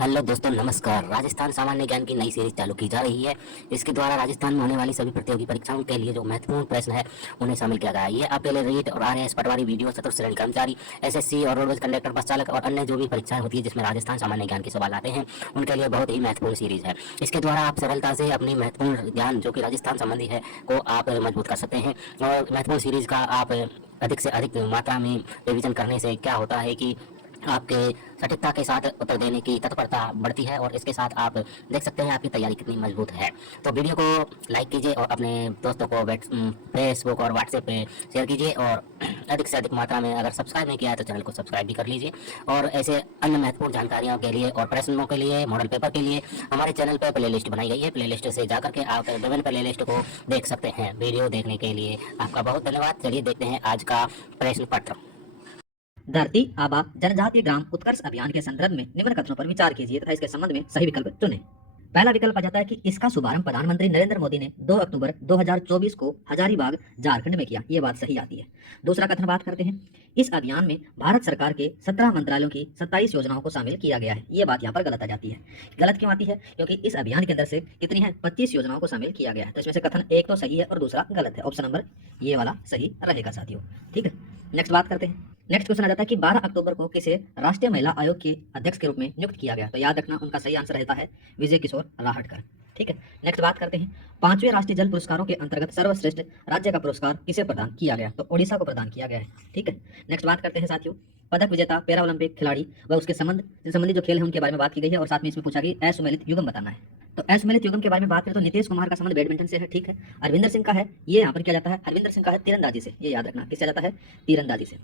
Hello दोस्तों, नमस्कार। राजस्थान सामान्य ज्ञान की नई सीरीज चालू की जा रही है। इसके द्वारा राजस्थान में होने वाली सभी प्रतियोगी परीक्षाओं के लिए जो महत्वपूर्ण प्रश्न है उन्हें शामिल किया गया है। ये आपके लिए रीट और आरएएस, पटवारी, वीडियो, चतुर्थ श्रेणी कर्मचारी, एसएससी और रोडवेज कंडक्टर, बस चालक और अन्य जो भी परीक्षाएं होती है जिसमें राजस्थान सामान्य ज्ञान के सवाल आते हैं उनके लिए बहुत ही महत्वपूर्ण सीरीज है। इसके द्वारा आप सरलता से अपनी महत्वपूर्ण ज्ञान जो कि राजस्थान संबंधी है को आप मजबूत कर सकते हैं। और महत्वपूर्ण सीरीज का आप अधिक से अधिक मात्रा में रिविजन करने से क्या होता है कि आपके सटीकता के साथ उत्तर देने की तत्परता बढ़ती है और इसके साथ आप देख सकते हैं आपकी तैयारी कितनी मजबूत है। तो वीडियो को लाइक कीजिए और अपने दोस्तों को फेसबुक और व्हाट्सएप पे शेयर कीजिए और अधिक से अधिक मात्रा में अगर सब्सक्राइब नहीं किया है तो चैनल को सब्सक्राइब भी कर लीजिए। और ऐसे अन्य महत्वपूर्ण जानकारियों के लिए और प्रश्नों के लिए, मॉडल पेपर के लिए हमारे चैनल पर प्ले लिस्ट बनाई गई है। प्ले लिस्ट से जाकर के आप विभिन्न प्ले लिस्ट को देख सकते हैं। वीडियो देखने के लिए आपका बहुत धन्यवाद। चलिए देखते हैं आज का प्रश्न पत्र। धरती आबा जनजातीय ग्राम उत्कर्ष अभियान के संदर्भ में निम्न कथनों पर विचार कीजिए तथा इसके संबंध में सही विकल्प चुनें। पहला विकल्प आ जाता है कि इसका शुभारंभ प्रधानमंत्री नरेंद्र मोदी ने 2 अक्टूबर 2024 को हजारीबाग झारखंड में किया। ये बात सही आती है। दूसरा कथन बात करते हैं, इस अभियान में भारत सरकार के 17 मंत्रालयों की 27 योजनाओं को शामिल किया गया है। ये बात यहाँ पर गलत आ जाती है। गलत क्यों आती है? क्योंकि इस अभियान के अंदर से कितनी है, 25 योजनाओं को शामिल किया गया है। तो इसमें से कथन एक तो सही है और दूसरा गलत है। ऑप्शन नंबर ये वाला सही रहेगा साथियों। ठीक है, नेक्स्ट बात करते हैं। नेक्स्ट क्वेश्चन आ जाता है कि 12 अक्टूबर को किसे राष्ट्रीय महिला आयोग के अध्यक्ष के रूप में नियुक्त किया गया। तो याद रखना उनका सही आंसर रहता है विजय किशोर राहटकर। ठीक है, नेक्स्ट बात करते हैं। 5वें राष्ट्रीय जल पुरस्कारों के अंतर्गत सर्वश्रेष्ठ राज्य का पुरस्कार किसे प्रदान किया गया? तो ओडिशा को प्रदान किया गया है। ठीक है, नेक्स्ट बात करते हैं साथियों। पदक विजेता पैरा ओलंपिक खिलाड़ी व उसके संबंधी जो खेल है उनके बारे में बात की गई है और साथ में इसमें पूछा गया असुमेलित युगम बताना है। तो असुमेलित युगम के बारे में बात करें तो नीतीश कुमार का संबंध बैडमिंटन से है। ठीक है, हरविंदर सिंह का है, ये यहाँ पर किया जाता है, हरविंदर सिंह का है तीरंदाजी से। ये याद रखना किससे जाता है? तीरंदाजी से।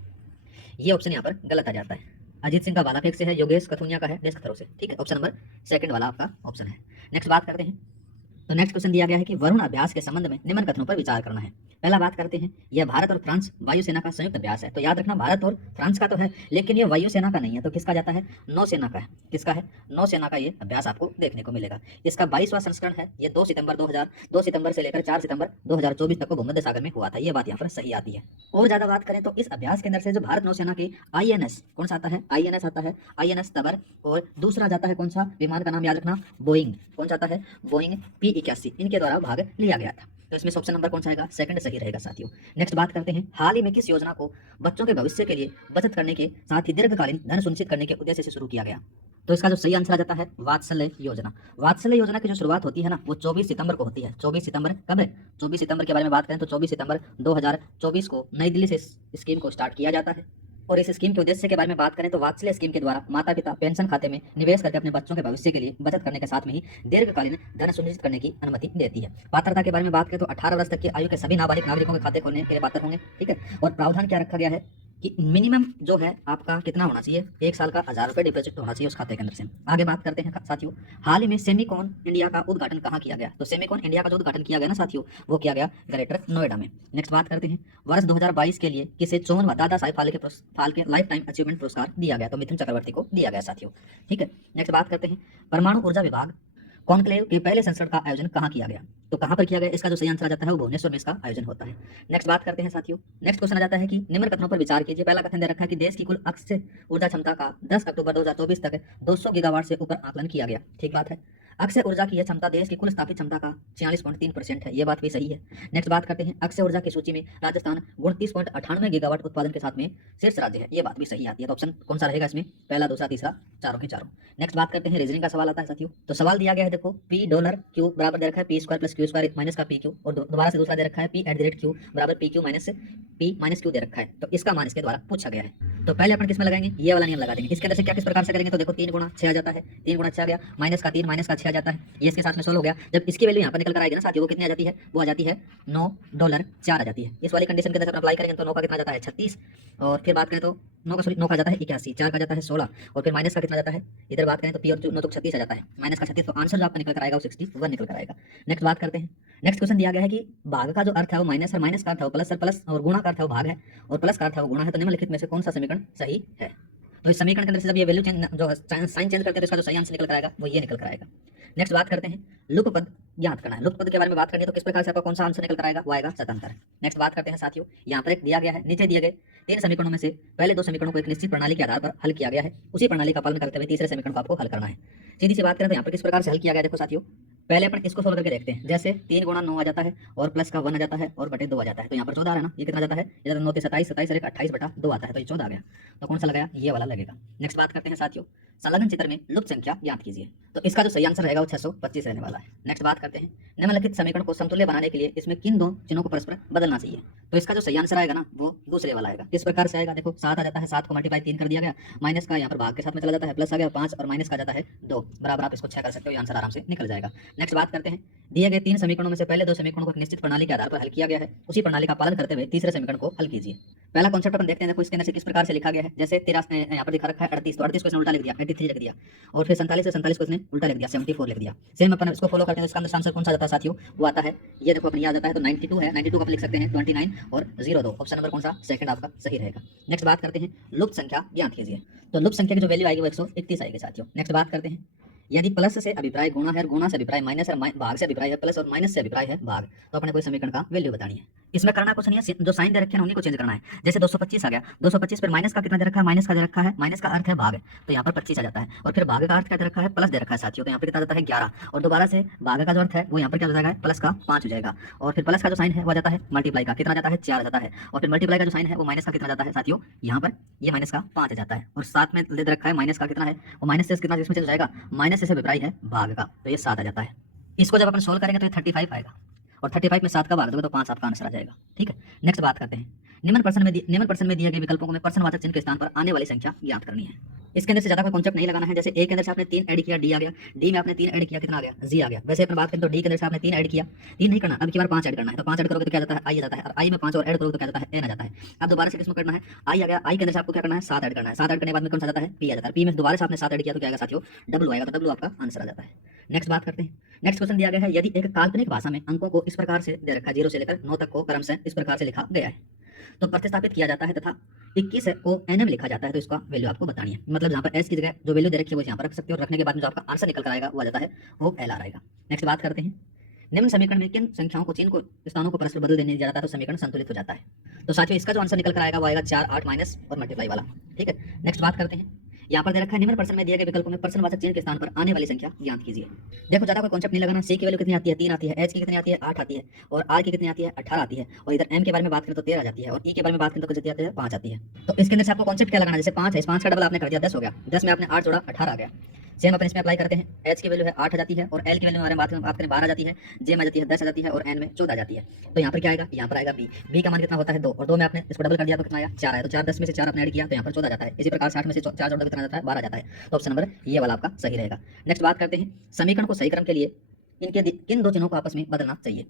ये ऑप्शन यहाँ पर गलत आ जाता है। अजीत सिंह का भाला फेंक से है, योगेश कथुनिया का है डेस्क थ्रो से। ठीक है, ऑप्शन नंबर सेकंड वाला आपका ऑप्शन है। नेक्स्ट बात करते हैं। तो नेक्स्ट क्वेश्चन दिया गया है कि वरुण अभ्यास के संबंध में निम्न कथनों पर विचार करना है। पहला बात करते हैं, यह भारत और फ्रांस वायुसेना का संयुक्त अभ्यास है। तो याद रखना भारत और फ्रांस का तो है लेकिन ये वायुसेना का नहीं है। तो किसका जाता है? नौसेना का है। किसका है? नौसेना का ये अभ्यास आपको देखने को मिलेगा। इसका 22वां संस्करण है। ये 2 सितंबर से लेकर 4 सितंबर 2024 तक को भूमध्य सागर में हुआ था। ये बात यहाँ पर सही आती है। और ज्यादा बात करें तो इस अभ्यास के अंदर से जो भारत नौसेना के INS कौन सा आता है? INS आता है, INS तबर। और दूसरा जाता है कौन सा? विमान का नाम याद रखना, बोइंग। कौन सा आता है? Boeing P81। इनके द्वारा भाग लिया गया था। तो इसमें ऑप्शन नंबर कौन सा आएगा? सेकंड सही रहेगा साथियों। नेक्स्ट बात करते हैं, हाल ही में किस योजना को बच्चों के भविष्य के लिए बचत करने के साथ ही दीर्घकालीन धन सुनिश्चित करने के उद्देश्य से शुरू किया गया? तो इसका जो सही आंसर आ जाता है वात्सल्य योजना। वात्सल्य योजना की जो शुरुआत होती है ना वो 24 सितंबर को होती है। 24 सितंबर कब है? 24 सितंबर के बारे में बात करें तो 24 सितंबर 2024 को नई दिल्ली से इस स्कीम को स्टार्ट किया जाता है। और इस स्कीम के उद्देश्य के बारे में बात करें तो वात्सल्य स्कीम के द्वारा माता पिता पेंशन खाते में निवेश करके अपने बच्चों के भविष्य के लिए बचत करने के साथ में ही दीर्घकालीन धन सुनिश्चित करने की अनुमति देती है। पात्रता के बारे में बात करें तो 18 वर्ष तक की आयु के सभी नाबालिग नागरिकों के खाते खोलने के लिए पात्र होंगे। ठीक है, और प्रावधान क्या रखा गया है कि मिनिमम जो है आपका कितना होना चाहिए? 1 साल का 1000 रुपये डिपॉजिट होना चाहिए उस खाते के अंदर से। आगे बात करते हैं साथियों, हाल ही में सेमिकॉन इंडिया का उद्घाटन कहाँ किया गया? तो सेमिकॉन इंडिया का जो उद्घाटन किया गया ना साथियों वो किया गया ग्रेटर नोएडा में। नेक्स्ट बात करते हैं, वर्ष 2022 के लिए किसे 54वां Dada Saheb Phalke life time achievement पुरस्कार दिया गया? तो मिथुन चक्रवर्ती को दिया गया साथियों। ठीक है, नेक्स्ट बात करते हैं, परमाणु ऊर्जा विभाग कॉन्क्लेव के पहले संस्करण का आयोजन कहाँ किया गया? तो कहाँ पर किया गया? इसका जो सही आंसर आ जाता है वो भुवनेश्वर में इसका आयोजन होता है। नेक्स्ट बात करते हैं साथियों। नेक्स्ट क्वेश्चन आ जाता है कि निम्न कथनों पर विचार कीजिए। पहला कथन दे रखा है कि देश की कुल अक्षय ऊर्जा क्षमता का 10 अक्टूबर 2024 तक 200 गीगावाट से ऊपर आकलन किया गया। ठीक बात है। अक्षय ऊर्जा की यह क्षमता देश की कुल स्थापित क्षमता का 46.3% है। ये बात भी सही है। नेक्स्ट बात करते हैं, अक्षय ऊर्जा की सूची में राजस्थान 29.98 गीगावाट उत्पादन के साथ में शीर्ष राज्य है। ये बात भी सही आती है। तो ऑप्शन कौन सा रहेगा इसमें? पहला, दूसरा, तीसरा, चारों के चारों। नेक्स्ट बात करते हैं, रीजनिंग का सवाल आता है साथियों। तो सवाल दिया गया है, देखो $P बराबर दे रखा है P² + Q² माइनस का PQ और दोबारा से दूसरा दे रखा है P@Q बराबर PQ माइनस P- Q दे रखा है। तो इसका मान इसके द्वारा पूछा गया है। तो पहले अपन किसमें लगाएंगे? ये वाला नियम लगा देंगे। इसके अंदर से क्या किस प्रकार से करेंगे? तो देखो 3 गुणा 6 आ जाता है, 3 गुणा 6 आ गया, माइनस का 3 माइनस का 6 आ जाता है, ये इसके साथ में 16 हो गया। जब इसकी वैल्यू यहाँ पर निकल कर आएगी ना साथियों वो कितनी आ जाती है? वो आ जाती है $9.4 आ जाती है। इस वाली कंडीशन के अंदर अप्लाई करेंगे तो 9 का कितना आ जाता है? 36। और फिर बात करें तो 9 का जाता है 81, 4 का जाता है 16 और फिर माइनस का कितना जाता है? इधर बात करें तो P और 9 तो 36 आ जाता है, माइनस का 36। तो आंसर जो आपका निकल कर आएगा वो 61 निकल कर आएगा। नेक्स्ट बात करते हैं। नेक्स्ट क्वेश्चन दिया गया है कि भाग का जो अर्थ है वो माइनस और माइनस का अर्थ है वो प्लस और प्लस और गुणा का अर्थ है वो भाग है और प्लस का अर्थ है वो गुणा है। तो निम्नलिखित में से कौन सा समीकरण सही है? तो इस समीकरण के अंदर से जब ये वैल्यू चेंज जो साइन चेंज करते हैं तो इसका जो सही आंसर निकल कर आएगा वो ये निकल कर आएगा। नेक्स्ट बात करते हैं, लुप पद ज्ञात करना है। लुप पद के बारे में बात करनी है तो किस प्रकार से आपका कौन सा आंसर निकल कर आएगा? वो आएगा सतंतर। नेक्स्ट बात करते हैं साथियों, यहाँ पर एक दिया गया है, नीचे दिए गए 3 समीकरणों में से पहले 2 समीकरणों को एक निश्चित प्रणाली के आधार पर हल किया गया है। उसी प्रणाली का पालन करते हुए तीसरे समीकरण को आपको हल करना है। सीधी सी बात करें तो यहाँ पर किस प्रकार से हल किया गया देखो साथियों, पहले अपन इसको सोल्व करके देखते हैं। जैसे 3 गुणा 9 आ जाता है और प्लस का 1 आ जाता है और बटे 2 आ जाता है, तो यहाँ पर 14 आ रहा है ना, ये कितना जाता है, ये 9 के 27, 27 और 28 बटा 2 आता है, तो ये 14 आ गया। तो कौन सा लगाया, ये वाला लगेगा। नेक्स्ट बात करते हैं साथियों, संलग्न चित्र में लुप्त संख्या ज्ञात कीजिए। तो इसका जो सही आंसर रहेगा वो 625 रहने वाला है। नेक्स्ट बात करते हैं, निम्नलिखित समीकरण को समतुल्य बनाने के लिए इसमें किन दो चिन्हों को परस्पर बदलना चाहिए। तो इसका जो सही आंसर आएगा ना वो दूसरे वाला आएगा। किस प्रकार से आएगा देखो, 7 आ जाता है, 7 को मल्टीप्लाई 3 कर दिया गया, माइनस का यहाँ पर भाग के साथ में चला जाता है, प्लस आ गया 5 और माइनस का जाता है 2 बराबर, आप इसको 6 कर सकते हो, ये आंसर आराम से निकल जाएगा। नेक्स्ट बात करते हैं, दिए गए 3 समीकरणों में से पहले 2 समीकरणों को एक निश्चित प्रणाली के आधार पर हल किया गया है, उसी प्रणाली का पालन करते हुए तीसरे समीकरण को हल कीजिए। पहला कॉन्सेप्ट अपन देखते हैं, देखो इसके अंदर से किस प्रकार से लिखा गया है। जैसे 13 यहाँ पर दिखा रखा है 38, तो 38 को इसने उल्टा लिख दिया, 83 लिख दिया, और फिर 47 से 47 को इसने उल्टा लिख दिया, 74 लिख दिया। सेम अपन इसको फॉलो करते हैं, इसका अंदर आंसर कौन सा जाता है साथियों, वो आता है ये देखो, अपन ये आ जाता है, तो 92 है, 92 को आप लिख सकते हैं 29 और 02, ऑप्शन नंबर कौन सा, सेकंड आपका सही रहेगा। नेक्स्ट बात करते हैं, लुप्त संख्या ज्ञात कीजिए। तो लुप्त संख्या की जो वैल्यू आएगी वो 131 आएगी साथियों। नेक्स्ट बात करते हैं, यदि प्लस से अभिप्राय गुणा है और गुणा से अभिप्राय माइनस है, भाग से अभिप्राय है प्लस और माइनस से अभिप्राय है भाग, तो अपने कोई समीकरण का वैल्यू बतानी है। इसमें करना कुछ नहीं है, जो साइन दे रखे हैं उन्हीं को चेंज करना है। जैसे 225 आ गया, 225 पर माइनस का कितना दे रखा है, माइनस का दे रखा है, माइनस का अर्थ है भाग, तो यहाँ पर 25 आ जाता है, और फिर भाग का अर्थ क्या दे रखा है, प्लस दे रखा है साथियों, तो यहाँ पर कितना जाता है 11, और दोबारा से भाग का जो अर्थ है वो यहाँ पर क्या हो जाएगा, प्लस का 5 हो जाएगा, और फिर प्लस का जो साइन है वो जाता है मल्टीप्लाई का, कितना जाता है 4 जाता है, और फिर मल्टीप्लाई का जो साइन है वो माइनस का कितना जाता है साथियों, यहाँ पर ये माइनस का 5 जाता है, और साथ में दे रखा है माइनस का कितना है, वो माइनस से कितना इसमें चेंज हो जाएगा, माइनस से अभिप्राय है भाग का, तो ये 7 आ जाता है। इसको जब अपन सोल्व करेंगे तो ये 35 आएगा, और 35 में 7 का भाग दोगे तो 5 आपका आंसर आ जाएगा। ठीक है, नेक्स्ट बात करते हैं, निम्न प्रश्न में दिए गए विकल्पों में प्रश्नवाचक चिन्ह के स्थान पर आने वाली संख्या ज्ञात करनी है। इसके अंदर से ज्यादा कोई कॉन्सेप्ट नहीं लगाना है। जैसे ए के अंदर से आपने 3 ऐड किया, डी आ गया, डी में आपने 3 ऐड किया, कितना आ गया, जी आ गया। वैसे अपन बात करें तो डी के अंदर से आपने 3 ऐड किया, 3 नहीं करना, अब की बार 5 ऐड करना है, तो 5 ऐड करोगे तो क्या जाता है, आई आ जाता है, और आई में 5 और ऐड करोगे तो क्या जाता है, एन आ जाता है। अब दोबारा से किसमें करना है, आई आ गया, आई के अंदर से आपको क्या करना है, 7 ऐड करना है, 7 ऐड करने के बाद में कौन सा जाता है, पी आ जाता है, पी में दोबारा से आपने 7 ऐड किया तो क्या आएगा साथियों, डब्ल्यू आएगा, तो डब्ल्यू आपका आंसर आ जाता है। नेक्स्ट बात करते हैं, नेक्स्ट क्वेश्चन दिया गया है, यदि एक काल्पनिक भाषा में अंकों को इस प्रकार से दे रखा है, 0 से लेकर 9 तक को क्रमशः इस प्रकार से लिखा गया है, तो प्रतिस्थापित किया जाता है तथा 21 को एन में लिखा जाता है, तो इसका वैल्यू आपको बतानी है। मतलब जहाँ पर एस की जगह जो वैल्यू दे रखी है वो यहाँ पर रख सकते हो, और रखने के बाद में जो आपका आंसर निकल कर आएगा वो आ जाता है वो एल आर आएगा। नेक्स्ट बात करते हैं, निम्न समीकरण में किन संख्याओं को चिन्ह को स्थानों को परस्पर बदल देने दिया जाता है तो समीकरण संतुलित हो जाता है। तो साथियों इसका जो आंसर निकल कर आएगा वो आएगा 4, 8 माइनस और मल्टीप्लाई वाला। ठीक है, नेक्स्ट बात करते हैं, यहाँ पर दे रखा है, निम्न प्रश्न में दिए गए विकल्पों में प्रश्नवाचक चिन्ह के स्थान पर आने वाली संख्या ज्ञात कीजिए। देखो ज्यादा कोई कॉन्सेप्ट नहीं लगाना, सी की वैल्यू कितनी आती है, 3 आती है, एच की कितनी आती है, 8 आती है, और आर की कितनी आती है, 18 आती है, और इधर एम के बारे में बात करें तो 13 आ जाती है, और ई के बारे में बात करें तो कितनी आती है, 5 आती है। तो इसके अंदर से आपको कॉन्सेप्ट क्या लगाना है, जैसे 5 है, इस 5 का डबल आपने कर दिया 10 हो गया, 10 में आपने 8 जोड़ा 18 आ गया। सेम अपन इसमें अप्लाई करते हैं, एच की वैल्यू है 8 आ जाती है, और एल की वैल्यू हमारे बात करें 12 आ जाती है, जे में आ जाती है 10 आ जाती है, और एन में 14 आ जाती है। तो यहाँ पर क्या आएगा, यहाँ पर आएगा बी, बी का मान कितना होता है 2, और 2 में आपने इसको डबल कर दिया तो कितना आया 4 आया, तो 4 10 में से 4 आपने ऐड किया तो यहाँ पर 14 जाता है। इसी प्रकार 60 में से 4 जोड़ा कितना जाता है, 12 जाता है, तो ऑप्शन नंबर ये वाला आपका सही रहेगा। नेक्स्ट बात करते हैं, समीकरण को सही क्रम के लिए इनके किन दो चिन्हों को आपस में बदलना चाहिए।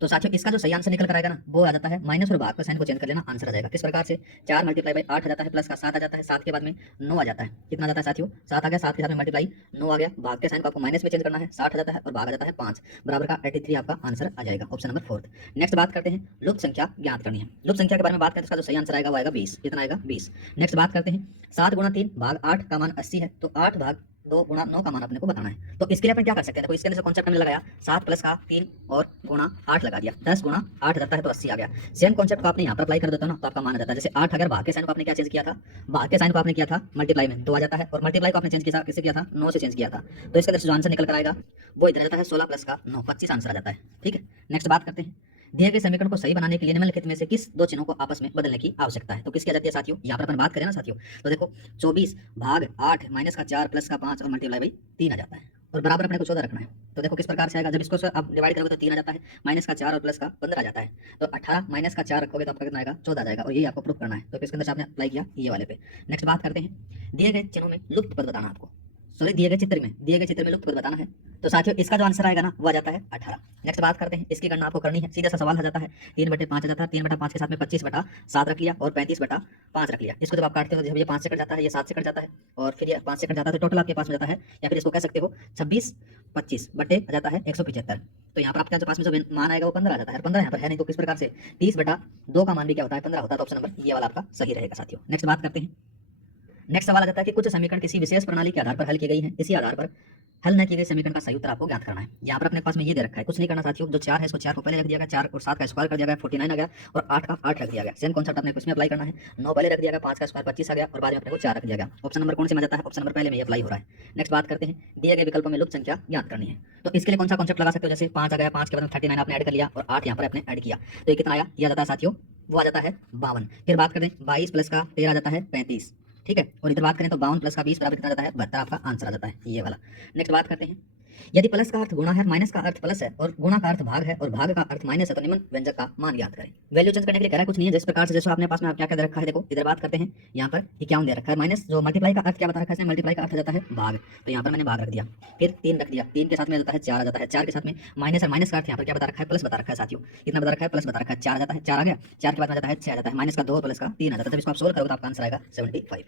तो साथियों इसका जो सही आंसर निकल कर आएगा ना वो आ जाता है माइनस और भाग का साइन को चेंज कर लेना, आंसर आ जाएगा। किस प्रकार से, 4 मल्टीप्लाई बाई 8 आ जाता है, प्लस का 7 आ जाता है, 7 के बाद में 9 आ जाता है, कितना आ जाता है साथियों, 7 आ गया, 7 के साथ में मल्टीप्लाई 9 आ गया, भाग के साइन को आपको माइनस में चेंज करना है, 60 आ जाता है, और भाग आ जाता है 5 बराबर का 83 आपका आंसर आ जाएगा, ऑप्शन नंबर 4। नेक्स्ट बात करते हैं, लुप्त संख्या ज्ञात करनी है। लुप्त संख्या के बारे में बात करें तो इसका जो सही आंसर आएगा वो आएगा 20, कितना आएगा 20। नेक्स्ट बात करते हैं, 7 गुणा 3 भाग 8 का मान 80 है, तो 8 भाग 2 गुणा 9 का मान अपने को बताना है। तो इसके लिए अपन क्या कर सकते हैं, देखो इसके अंदर से कॉन्सेप्ट हमने लगाया, 7 प्लस का 3 और गुणा 8 लगा दिया, 10 गुणा 8 जाता है तो 80 आ गया। सेम कॉन्सेप्ट को आपने यहाँ पर अप्लाई कर देते हो ना तो आपका मान आ जाता है। जैसे 8 अगर भाग के साइन को आपने क्या चेंज किया था, भाग के साइन को आपने किया था मल्टीप्लाई में 2 आ जाता है, और मल्टीप्लाई को आपने चेंज किया किससे किया था, 9 से चेंज किया था, तो इसके अंदर से जो आंसर निकल कर आएगा वो इधर जाता है 16 प्लस का 9, 25 आंसर आ जाता है। ठीक है, नेक्स्ट बात करते हैं, दिए गए समीकरण को सही बनाने के लिए निम्नलिखित में से किस दो चिन्हों को आपस में बदलने की आवश्यकता है। तो किसकी आ जाती है साथियों, यहाँ पर अपन बात करें ना साथियों, तो देखो 24 भाग 8 माइनस का 4 प्लस का 5 और मल्टीप्लाई बाई 3 आ जाता है, और बराबर अपने को 14 रखना है। तो देखो किस प्रकार से आएगा, जब इसको आप डिवाइड करोगे तो 3 आ जाता है, माइनस का 4 और प्लस का 15 आ जाता है, तो 18 माइनस का 4 रखोगे तो आपका कितना आएगा 14 आ जाएगा, और यही आपको प्रूफ करना है। तो इसके अंदर से आपने अप्लाई किया ये वाले पे। नेक्स्ट बात करते हैं, दिए गए चिन्हों में लुप्त पद बताना आपको, सॉरी दिए गए चित्र में लुप्त पद बताना है। तो साथियों इसका जो आंसर आएगा ना वो आ जाता है 18। नेक्स्ट बात करते हैं, इसकी गणना आपको करनी है, सीधा सा सवाल आ जाता है, 3/5 आ जाता है, 3/5 के साथ में 25/7 रख लिया और 35/5 रख लिया। इसको जब आप काटते हो जब ये 5 से कट जाता है, ये 7 से कट जाता है, और फिर ये 5 से कट जाता है, तो टोटल आपके पास में जाता है, या फिर इसको कह सकते हो 26/25 बटे आ जाता है 175। तो यहाँ पर आपके पास में जो मान आएगा वो 15 आ जाता है, 15 यहाँ पर है नहीं, तो किस प्रकार से 30/2 का मान भी क्या होता है 15 होता है, तो ऑप्शन नंबर ये वाला आपका सही रहेगा साथियों। नेक्स्ट बात करते हैं, नेक्स्ट सवाल आ जाता है कि कुछ समीकरण किसी विशेष प्रणाली के आधार पर हल की गई है, इसी आधार पर हल न की गई समीकरण का सही उत्तर आपको ज्ञात करना है। यहाँ पर अपने पास में ये दे रखा है, कुछ नहीं करना साथियों, जो 4 है इसको 4 को पहले रख दिया गया, 4 और 7 का स्क्वायर कर दिया गया 49 आ गया, और 8 का 8 रख दिया गया। सेम कॉन्सेप्ट अपने को इसमें अप्लाई करना है। 9 पहले रख दिया गया, 5 का स्क्वायर 25 आ गया, और बाद में अपने को 4 रख दिया गया। ऑप्शन नंबर कौन से में जाता है? ऑप्शन नंबर पहले में ये अप्लाई हो रहा है। नेक्स्ट बात करते हैं, दिए गए विकल्पों में लुप्त संख्या ज्ञात करनी है। तो इसके लिए कौन सा कॉन्सेप्ट लगा सकते हो? जैसे 5 आ गया, 5 के बाद 39 आपने ऐड कर लिया, और 8 यहाँ पर आपने ऐड किया, तो ये कितना आया? ये आ जाता है साथियों, वो आ जाता है 52। फिर बात करें 22 प्लस का 13 आ जाता है 35, ठीक है। और इधर बात करें तो 52 प्लस का 20 बराबर कितना जाता है? 72। आपका आंसर आ जाता है ये वाला। नेक्स्ट बात करते हैं, यदि प्लस का अर्थ गुणा है, माइनस का अर्थ प्लस है, और गुणा का अर्थ भाग है, और भाग का अर्थ माइनस है, तो निम्न व्यंजक का मान ज्ञात करें। वैल्यू चेंज करने के लिए कह रहा है कुछ नहीं है, जिस प्रकार से जैसे आपने पास में क्या क्या दे रखा है, देखो इधर बात करते हैं, यहाँ पर 51 दे रखा है, माइनस जो मल्टीप्लाई का अर्थ क्या बता रखा है इसने? मल्टीप्लाई का अर्थ आ जाता है भाग, तो यहाँ पर मैंने भाग रख दिया। फिर 3 रख दिया, 3 के साथ में जाता है 4 आ जाता है, 4 के साथ में माइनस है, माइनस का अर्थ यहाँ पर क्या बता रखा है? प्लस बता रखा है साथियों। कितना बता रखा है? प्लस बता रखा है। 4 आ जाता है, 4 आ गया, 4 के बाद में जाता है 6 आ जाता है, माइनस का 2 प्लस का 3 आ जाता है। जब इसको आप सोल्व करोगे तो आपका आंसर आएगा 75।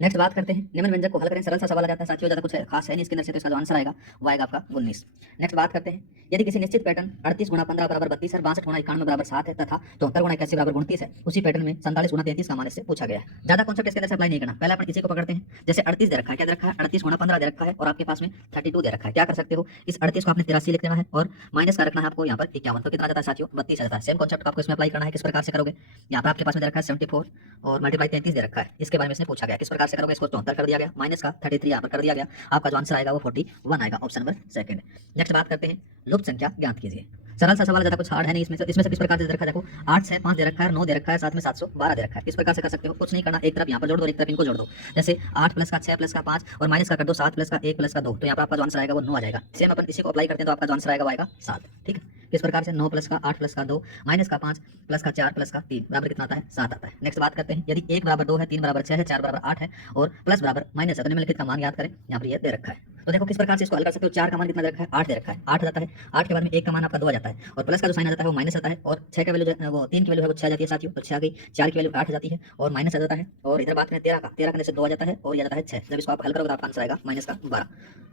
नेक्स्ट बात करते हैं, निम्न व्यंजक को हल करें। सरल सा सवाल आ जाता है साथियों, ज्यादा कुछ खास है नहीं इसके अंदर से, तो इसका जो आंसर आएगा वो आएगा आपका 19। नेक्स्ट बात करते हैं, यदि किसी निश्चित पैटर्न 38 गुणा 15 बराबर 32 है, 62 गुणा 91 बराबर 7 है, तथा 74 गुणा 81 बराबर 29 है, उसी पैटर्न में 47 गुणा 33 का मान इससे पूछा गया है। ज्यादा कॉन्सेप्ट इसके अंदर से अप्लाई नहीं करना। पहले अपन इसी को पकड़ते हैं। जैसे 38 दे रखा है, क्या दे रखा है? 38 गुणा 15 दे रखा है, और आपके पास में 32 दे रखा है। क्या कर सकते हो? इस 38 को आपने 83 लिख देना है, और माइनस का रखना है आपको यहाँ पर 51, तो कितना जाता है साथियों? 32 आ जाता है। सेम कॉन्सेप्ट आपको इसमें अप्लाई करना है। किस प्रकार से करोगे? यहाँ पर आपके पास में दे रखा है 74 और मल्टीप्लाई 33 दे रखा है, इसके बारे में इसने पूछा गया। किस प्रकार से करोगे? इसको 74 कर दिया गया, माइनस का 33 यहाँ पर कर दिया गया, आपका जो आंसर आएगा वो 41 आएगा, ऑप्शन नंबर सेकंड। नेक्स्ट बात करते हैं, लुप्त संख्या ज्ञात कीजिए। सरल सा सवाल, ज्यादा कुछ हार्ड है नहीं इसमें से। किस प्रकार से दे रखा है? देखो 8 6 5 दे रखा है, 9 दे रखा है, साथ में 712 दे रखा है। किस प्रकार से कर सकते हो? कुछ नहीं करना, एक तरफ यहाँ पर जोड़ दो और एक तरफ इनको जोड़ दो। जैसे 8 प्लस का 6 प्लस का 5 और माइनस का कर दो 7 प्लस का 1 प्लस का 2, तो यहाँ पर आपका जो आंसर आएगा वो 9 आ जाएगा। सेम अपन इसी को अप्लाई करते हैं तो आपका जो आंसर आएगा वो आएगा 7, ठीक है। किस प्रकार से? 9 प्लस का 8 प्लस का 2 माइनस का 5 प्लस का 4 प्लस का 3 बराबर कितना आता है? 7 आता है। नेक्स्ट बात करते हैं, यदि 1 बराबर 2 है, 3 बराबर 6 है, 4 बराबर 8 है, और प्लस बराबर माइनस है, तो निम्नलिखित का मान याद करें। यहाँ पर ये दे रखा है, तो देखो किस प्रकार से इसको हल कर सकते हो। 4 का मान कितना दे रखा है? 8 दे रखा है, 8 जाता है। 8 के बाद में 1 का मान आपका 2 आ जाता है, और प्लस का जो साइन आ जाता है वो माइनस आता है, और 6 का वैल्यू वो 3 की वैल्यू है वो 6 आ जाती है साथियों, तो 6 आ गई। 4 की वैल्यू 8 आ जाती है, और माइनस आ जाता है। और इधर बात करें 13 का, 13 करने से 2 आ जाता है, और ये आ जाता है 6। जब इसको आप हल करोगे तो आपका आंसर आएगा माइनस का 12,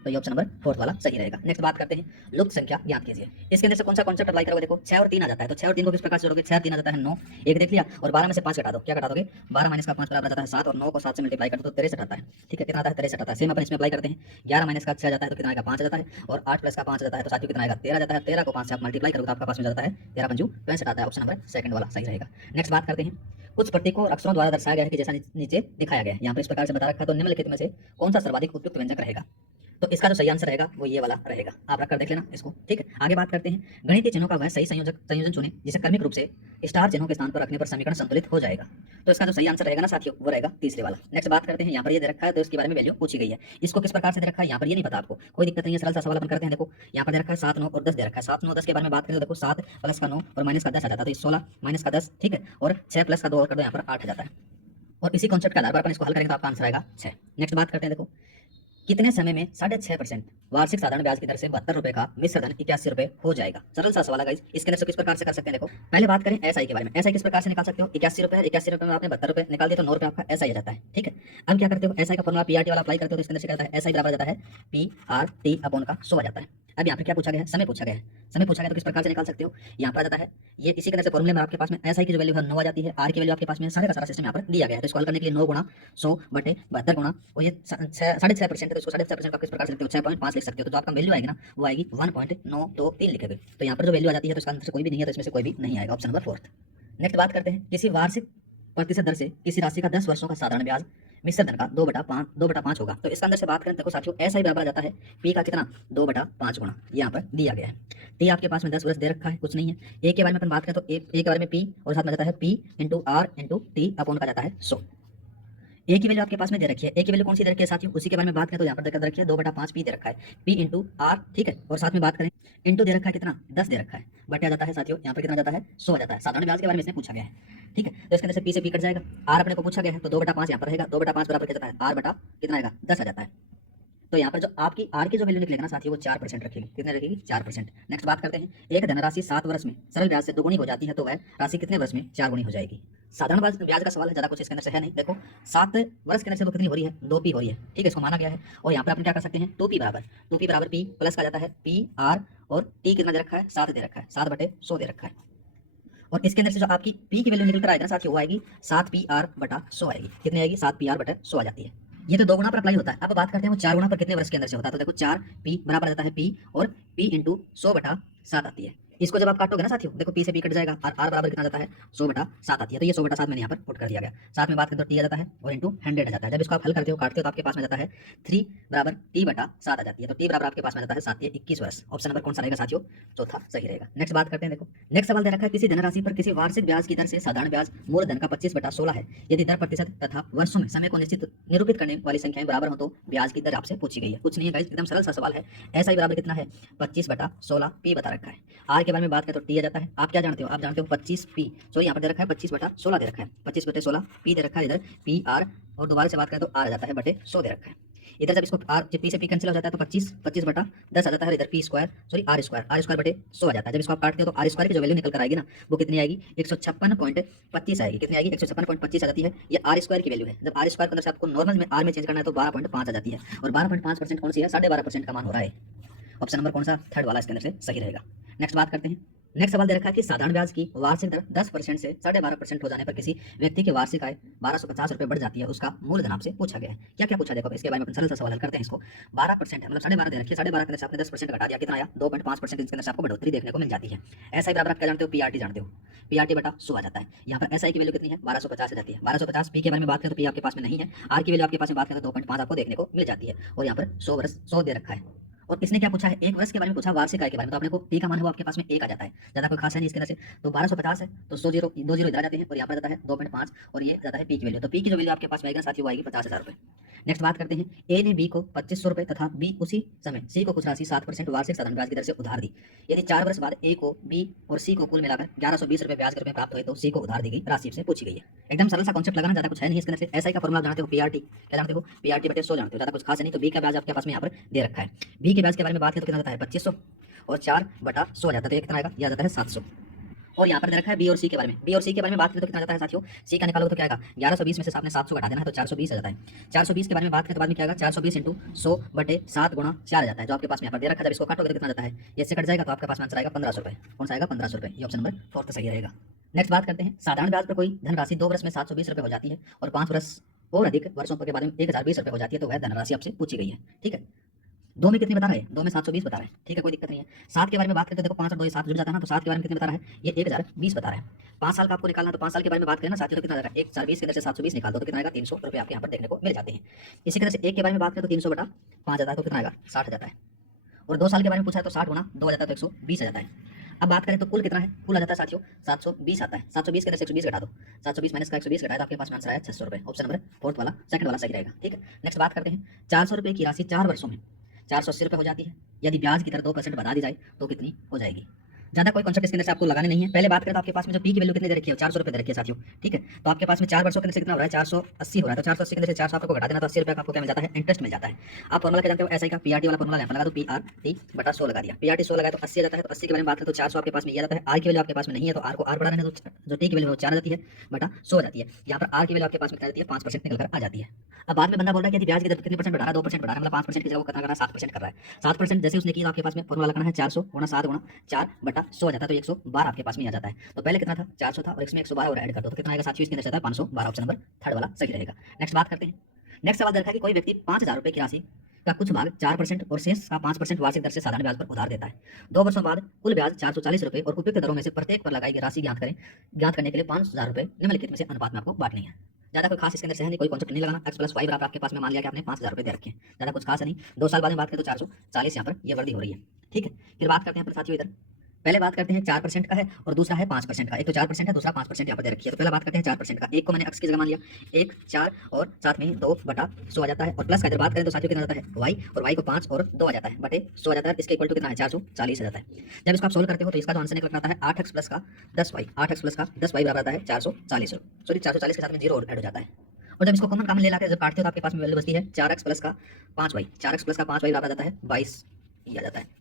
तो ये ऑप्शन नंबर 4 वाला सही रहेगा। नेक्स्ट बात करते हैं, लुप्त संख्या ज्ञात कीजिए। इसके अंदर से कौन सा कॉन्सेप्ट अप्लाई करोगे? देखो 6 और 3 आ जाता है, तो 6 और 3 को किस प्रकार से जोड़ोगे? 6 3 आ जाता है 9, एक देख लिया, और 12 में से 5 घटा दो। क्या घटा दोगे? 12 माइनस का 5 बराबर जाता है 7, और 9 को 7 से मल्टीप्लाई कर दो तो 63 आता है, ठीक है। कितना आता है? 63 आता है। सेम अपन इसमें अप्लाई करते हैं, 11 माइनस का 6 जाता है तो कितना आएगा? 5 जाता है, और 8 प्लस का 5 जाता है तो साथियों कितना आएगा? 13 जाता है। 13 को 5 से आप मल्टीप्लाई करोगे तो आपका पास में जाता है 13 पंजू 65 आता है, ऑप्शन नंबर सेकंड वाला सही रहेगा। नेक्स्ट बात करते हैं, कुछ प्रतीकों और अक्षरों द्वारा दर्शाया गया है कि जैसा नीचे दिखाया गया है। यहाँ पर इस प्रकार से बता रखा है, तो निम्नलिखित में से कौन सा सर्वाधिक उपयुक्त व्यंजक रहेगा? तो इसका जो सही आंसर रहेगा वो ये वाला रहेगा। आप रख कर देख लेना इसको, ठीक है। आगे बात करते हैं, गणितीय चिन्हों का वह सही संयोजन चुनें जिसे क्रमिक रूप से स्टार चिन्हों के स्थान पर रखने पर समीकरण संतुलित हो जाएगा। तो इसका जो सही आंसर रहेगा ना साथियों, वो रहेगा तीसरे वाला। नेक्स्ट बात करते हैं, यहाँ पर ये दे रखा है तो इसके बारे में वैल्यू पूछी गई है। इसको किस प्रकार से दे रखा है यहाँ पर ये नहीं पता आपको, कोई दिक्कत नहीं है, सरल सा सवाल अपन करते हैं। देखो यहाँ पर दे रखा है 7 9 और 10 दे रखा है। 7 9 10 के बारे में बात करें तो देखो 7 प्लस का 9 और माइनस का 10 आ जाता है, तो 16 माइनस का 10, ठीक है, और 6 प्लस का 2 और कर दो, यहाँ पर 8 आ जाता है। और इसी कॉन्सेप्ट के आधार पर अपन इसको हल करेंगे तो आपका आंसर आएगा 6। नेक्स्ट बात करते हैं, देखो कितने समय में 6.5% वार्षिक साधारण ब्याज की दर से 72 रुपए का मिश्र धन 81 रुपए हो जाएगा। सरल सा सवाल है गाइस। इसके अंदर से किस प्रकार से कर सकते हैं? देखो पहले बात करें एसआई के बारे में। एसआई किस प्रकार से निकाल सकते हो? 81 रुपए, 81 रुपए में आपने 72 रुपए निकाल दिया तो 9 रुपए आपका एसआई आ जाता है, ठीक है। अब क्या करते हो? एसआई का फॉर्मूला पीआरटी वाला अप्लाई करते हो तो इसके अंदर से क्या आता है? एसआई बराबर जाता है पीआरटी अपॉन का 100 आ जाता है। अब यहाँ पे क्या पूछा गया है? समय पूछा गया है। समय पूछा गया तो किस प्रकार से निकाल सकते हो? यहाँ पर आ जाता है ये इसी के अंदर से फॉर्मूले में आपके पास में एसआई की जो वैल्यू है 9 आ जाती है, आर की वैल्यू आपके पास में सारे का सारा सिस्टम यहाँ पर दिया गया है। तो इसको हल करने के लिए 9 गुणा 100 बटे 72 गुणा और ये 6.5% है, तो इसको 6.5% का किस प्रकार से लिखते हो? 6.5 लिख सकते हो, तो आपका वैल्यू आएगी ना वो आएगी 1.923 लिखेंगे। तो यहाँ पर जो वैल्यू आ जाती है तो इसका आंसर कोई भी नहीं है, तो इसमें से कोई भी नहीं आएगा, ऑप्शन नंबर 4। नेक्स्ट बात करते हैं, किसी वार्षिक प्रतिशत दर से किसी राशि का 10 वर्षों का साधारण ब्याज मिश्र धन का 2/5 होगा। तो इसके अंदर से बात करें देखो साथियों, ऐसा ही बराबर आ जाता है पी का कितना? 2/5 गुणा यहाँ पर दिया गया है। टी आपके पास में 10 वर्ष दे रखा है, कुछ नहीं है। ए के बारे में अपन बात करें तो ए के बारे में पी और साथ में जाता है P into R into T upon का जाता है 100। ए की वैल्यू आपके पास में दे रखी है। ए की वैल्यू कौन सी दे रखी है साथियों? उसी के बारे में बात करें तो यहाँ पर देखकर रखी है 2/5 पी दे रखा है, पी इंटू आर, ठीक है। और साथ में बात करें इंटू दे रखा है कितना? 10 दे रखा है, बटे आ जाता है साथियों यहाँ पर कितना जाता है? 100 आ जाता है। साधारण ब्याज के बारे में इसने पूछा गया है, ठीक है। तो इसके अंदर से पी से पी कट जाएगा, आर अपने को पूछा गया है तो 2/5 यहाँ पर रहेगा, 2/5 बराबर क्या जाता है? आर बटा कितना आएगा? 10 आ जाता है। तो यहाँ पर जो आपकी आर की जो वैल्यू निकलेगा ना साथियों वो 4% रखेगी। कितने रखेगी? 4%। नेक्स्ट बात करते हैं, एक धनराशि 7 वर्ष में सरल ब्याज से 2 गुनी हो जाती है तो वह राशि कितने वर्ष में 4 गुनी हो जाएगी? साधारण ब्याज का सवाल है, ज्यादा कुछ इसके अंदर से है नहीं। देखो 7 वर्ष के अंदर से वो कितनी हो रही है? 2p हो रही है, ठीक है, इसको माना गया है। और यहाँ पर अपन क्या कर सकते हैं? 2p बराबर p प्लस का जाता है पी आर, और टी कितना दे रखा है? 7 दे रखा है, 7/100 दे रखा है। और इसके अंदर से जो आपकी p की वैल्यू निकल कर आएगा ना साथियों वो आएगी 7pr/100 आएगी। कितनी आएगी? 7pr/100 आ जाती है। ये तो 2 गुना पर अप्लाई होता है। अब बात करते हैं वो 4 गुना पर कितने वर्ष के अंदर से होता है। तो देखो 4 पी बराबर आ जाता है पी, और पी इंटू 100/7 आती है। इसको जब आप काटोगे ना साथियों, देखो पी से पी कट जाएगा और आर बराबर कितना जाता है 100/7 आती है। तो ये 100/7 मैंने यहाँ पर पुट कर दिया गया। साथ में बात करें तो टी आ जाता है और इंटू 100 आ जाता है। जब इसको आप हल करते हो काटते हो तो आपके पास में जाता है 3 बराबर टी/7 आ जाती है। तो टी बराबर आपके पास में जाता है 7 या 21 वर्ष। ऑप्शन नंबर कौन सा रहेगा साथियों, चौथा सही रहेगा। नेक्स्ट बात करते हैं, देखो नेक्स्ट सवाल दे रखा है किसी धनराशि पर किसी वार्षिक ब्याज की दर से साधारण ब्याज मूलधन का 25/16 है। यदि दर प्रतिशत तथा वर्षों में समय को निश्चित निरूपित करने वाली संख्याएं बराबर हो तो ब्याज की दर आपसे पूछी गई है। कुछ नहीं है गाइस, एकदम सरल सा सवाल है। ऐसा ही बराबर कितना है 25/16 पी बता रखा है। आर के बारे में बात करें तो टी आ जाता है। आप क्या जानते हो, आप जानते हो 25 पी, सॉरी यहाँ पर दे रखा है 25/16 दे रखा है। 25/16 पी दे रखा है इधर पी आर, और दोबारा से बात करें तो आर आ जाता है बटे 100 दे रखा है। इधर जब इसको आर पी से पी कैंसिल हो जाता है तो 25/10 आ जाता है। इधर P square sorry R square बटे 100 आ जाता है। जब इसको आप काटते हो तो आर स्क्वायर की जो वैल्यू निकल कर आएगी ना वो कितनी आएगी 156.25 आएगी। कितनी आएगी 156.25 आ जाती है। ये आर स्क्वायर की वैल्यू है। जब आर स्क्वायर को अंदर से आपको नॉर्मल में आर में चेंज करना है तो 12.5 आ जाती है। और 12.5% कौन सी है, 12.5% का मान हो रहा है। ऑप्शन नंबर कौन सा, थर्ड वाला इसके अंदर से सही रहेगा। नेक्स्ट बात करते हैं। नेक्स्ट सवाल दे रखा है कि साधारण ब्याज की वार्षिक दर 10% से 12.5% हो जाने पर किसी व्यक्ति की वार्षिक आय 1250 रुपये बढ़ जाती है, उसका मूलधन आपसे पूछा गया है। क्या क्या पूछा, देखो इसके बारे में सरल सा सवाल हल करते हैं। इसको 12% है, मतलब 12.5 दे रखिए, 12.5 के अंदर से आपने 10% घटा दिया, कितना आया 2.5%। इसके अंदर से आपको बढ़ोतरी देखने को मिल जाती है। ऐसा ही बराबर आप क्या जानते हो, पीआरटी जानते हो, पीआरटी बटा 100 आ जाता है। यहाँ पर एसआई की वैल्यू कितनी है 1250 आ जाती है। 1250 पी के बारे में बात करें तो पी आपके पास में नहीं है। आर की वैल्यू आपके पास में बात करें तो 2.5 आपको देखने को मिल जाती है। और यहाँ पर 100 वर्ष 100 दे रखा है। और इसने क्या पूछा है, एक वर्ष के बारे में पूछा, वार्षिक आय के बारे में। तो अपने को टी का मान है वो आपके पास में 1 आ जाता है, ज्यादा कोई खास है नहीं इसके अंदर से। तो 1250 है तो 100 जीरो 2 जीरो इधर आ जाते हैं और यहाँ पर जाता है 2.5 और ये जाता है पी की वैल्यू। तो पी की जो वैल्यू आपके पास में आएगी साथियों वो आएगी 50,000 रुपये। नेक्स्ट बात करते हैं, ए ने बी को 2500 रुपये तथा बी उसी समय सी को कुछ राशि 7% वार्षिक साधारण ब्याज की दर से उधार दी। यदि 4 वर्ष बाद ए को बी और सी को कुल मिलाकर 1120 रुपये ब्याज के रूप में प्राप्त हुए तो सी को उधार दी गई राशि से पूछी गई है। एकदम सरल सा कॉन्सेप्ट लगाना, ज्यादा कुछ है नहीं इसके अंदर से। ऐसा ही का फॉर्मूला जानते हो, पीआरटी क्या जानते हो, पीआरटी बटे 100 जानते हो, ज्यादा कुछ खास नहीं। तो बी का ब्याज आपके पास में यहाँ पर दे रखा है। बी के ब्याज के बारे में बात करें तो कितना आता है 2500 और 4/100 आ जाता है। तो ये कितना आएगा, यह जाता है 700। और यहाँ पर दे रखा है बी और सी के बारे में। बी और सी के बारे में बात करें तो कितना जाता है साथियों, सी का निकालोगे तो क्या आएगा 1120 में से आपने 700 घटा देना है तो 420 आ जाता है। 420 के बारे में बात करें तो बाद में क्या आएगा 420 इंटू 100/7 गुणा 4 आ जाता है, जो आपके पास में यहाँ पर दे रखा है। जब इसको काटोगे तो कितना जाता है, ये से कट जाएगा तो आपके पास में आंसर आएगा 1500 रुपये। कौन सा आएगा 1500 रुपये। ये ऑप्शन नंबर 4 सही रहेगा। नेक्स्ट बात करते हैं, साधारण ब्याज पर कोई धनराशि 2 वर्ष में 720 रुपये हो जाती है और 5 वर्ष और अधिक वर्षों के बाद में 1020 रुपये हो जाती है, तो वह धनराशि आपसे पूछी गई है। ठीक है, दो में कितनी बता रहा है, 2 में 720 बता रहा है। ठीक है, कोई दिक्कत नहीं है। 7 के बारे में बात करते हैं, देखो 5 और 2 7 जुड़ जाता है ना, तो 7 के बारे में कितने बता रहा है, ये 1020 बता रहा है। 5 साल का आपको निकालना, तो 5 साल के बारे में बात करें ना साथियों तो कितना आएगा 1020 के अंदर से 720 निकाल दो तो कितना आएगा 300 रुपये आपके यहाँ पर देखने को मिल जाते हैं। इसी तरह से 1 के बारे में बात करें तो 300/5 जाता है तो कितना आएगा 60 जाता है। और 2 साल के बारे में पूछा है तो 60 गुना 2 आ जाता है तो 120 आ जाता है। अब बात करें तो कुल कितना है, कुल आ जाता है साथियों 720 आता है। 720 के अंदर से 120 घटा दो, 720 माइनस का 120 घटाया तो आपके पास में आंसर आया 600 रुपये। ऑप्शन नंबर 4 वाला सेकंड वाला सही रहेगा। ठीक है, नेक्स्ट बात करते हैं, 400 रुपये की राशि 4 वर्षों में 480 रुपये हो जाती है। यदि ब्याज की दर 2% बढ़ा दी जाए तो कितनी हो जाएगी। ज्यादा कोई कॉन्सेप्ट इसके अंदर से आपको लगाने नहीं है। पहले बात करें तो आपके पास में जो पी की वैल्यू कितनी दे रखी है 400 रुपये दे रखी है साथियों। ठीक है, तो आपके पास में 4 वर्षों के अंदर से कितना हो रहा है 480 हो रहा है। तो 480 के अंदर से 400 आपको घटा देना तो 80 रुपये का आपको क्या मिल जाता है, इंटरेस्ट मिल जाता है। आप फॉर्मुला क्या जानते हो, ऐसा का पीआरटी वाला फॉर्मुला यहाँ पर लगा दो, पीआरटी/100 लगा दिया। पीआरटी 100 लगाया तो 80 आ जाता है। तो 80 के बारे में बात करें तो 400 आपके पास में ये जाता है। आर की वैल्यू आपके पास में नहीं है तो आर को आर बढ़ा रहने दो, जो टी की वैल्यू 4 आ जाती है बटा 100 आ जाती है। यहाँ पर आर की वैल्यू आपके पास में कितना जाती है 5% निकल कर आ जाती है। अब बाद में बंदा बोल रहा है कि यदि ब्याज की दर कितनी परसेंट बढ़ा रहा है 2% बढ़ा रहा है, मतलब 5% की जगह वो कितना कर रहा है 7% कर रहा है। 7% जैसे उसने किया तो आपके पास में फॉर्मुला लगाना है 400 गुणा 7 गुणा 4/100 आ जाता है तो 112 आपके पास में आ जाता है। तो पहले कितना था 400 था और इसमें 112 और ऐड कर दो तो कितना आएगा साथियों, इसके अंदर से आता है 512। ऑप्शन नंबर थर्ड वाला सही रहेगा। नेक्स्ट बात करते हैं, नेक्स्ट सवाल देखा कि कोई व्यक्ति 5000 रुपये की राशि का कुछ भाग 4% और शेष का 5% वार्षिक दर से साधारण ब्याज पर उधार देता है। 2 वर्षों बाद कुल ब्याज 440 रुपये और उपयुक्त दरों में से प्रत्येक पर लगाई गई राशि ज्ञात करने के लिए 5000 रुपये निम्नलिखित में से अनुपात में आपको बांटनी है। ज्यादा कोई खास इसके अंदर से है नहीं, कोई कॉन्सेप्ट नहीं लगाना। x+y बराबर आपके पास में मान लिया कि आपने 5000 रुपये दे रखे हैं, ज्यादा कुछ खास है नहीं। 2 साल बाद में बात करें तो 440 यहाँ पर ये वर्दी हो रही है। ठीक है, फिर बात करते हैं साथियों इधर, पहले बात करते हैं 4% का है और दूसरा है 5% का। एक तो 4% है, दूसरा 5% यहाँ पर दे रखी है। तो पहले बात करते हैं 4% का। एक को मैंने x की जगह मान लिया, 1 4 और साथ में 2/100 आ जाता है। और प्लस का इधर बात करें तो साथियों कितना जाता है y, और y को 5 और 2 आ जाता है बटे 100 आ जाता है। इसके इक्वल टू कितना है 440 आ जाता है। जब इसको आप सोल्व करते हो तो इसका जो आंसर निकल आता है 8x प्लस का 10y, 8x प्लस का 10y बराबर आता है 440। सॉरी 440 के साथ में 0 ऐड हो जाता है। और जब इसको कॉमन ले लाते हैं, जब काटते हो तो आपके पास में वैल्यू बचती है 4x प्लस का 5y, 4x प्लस का 5y बराबर आता है 22 ये आ जाता है।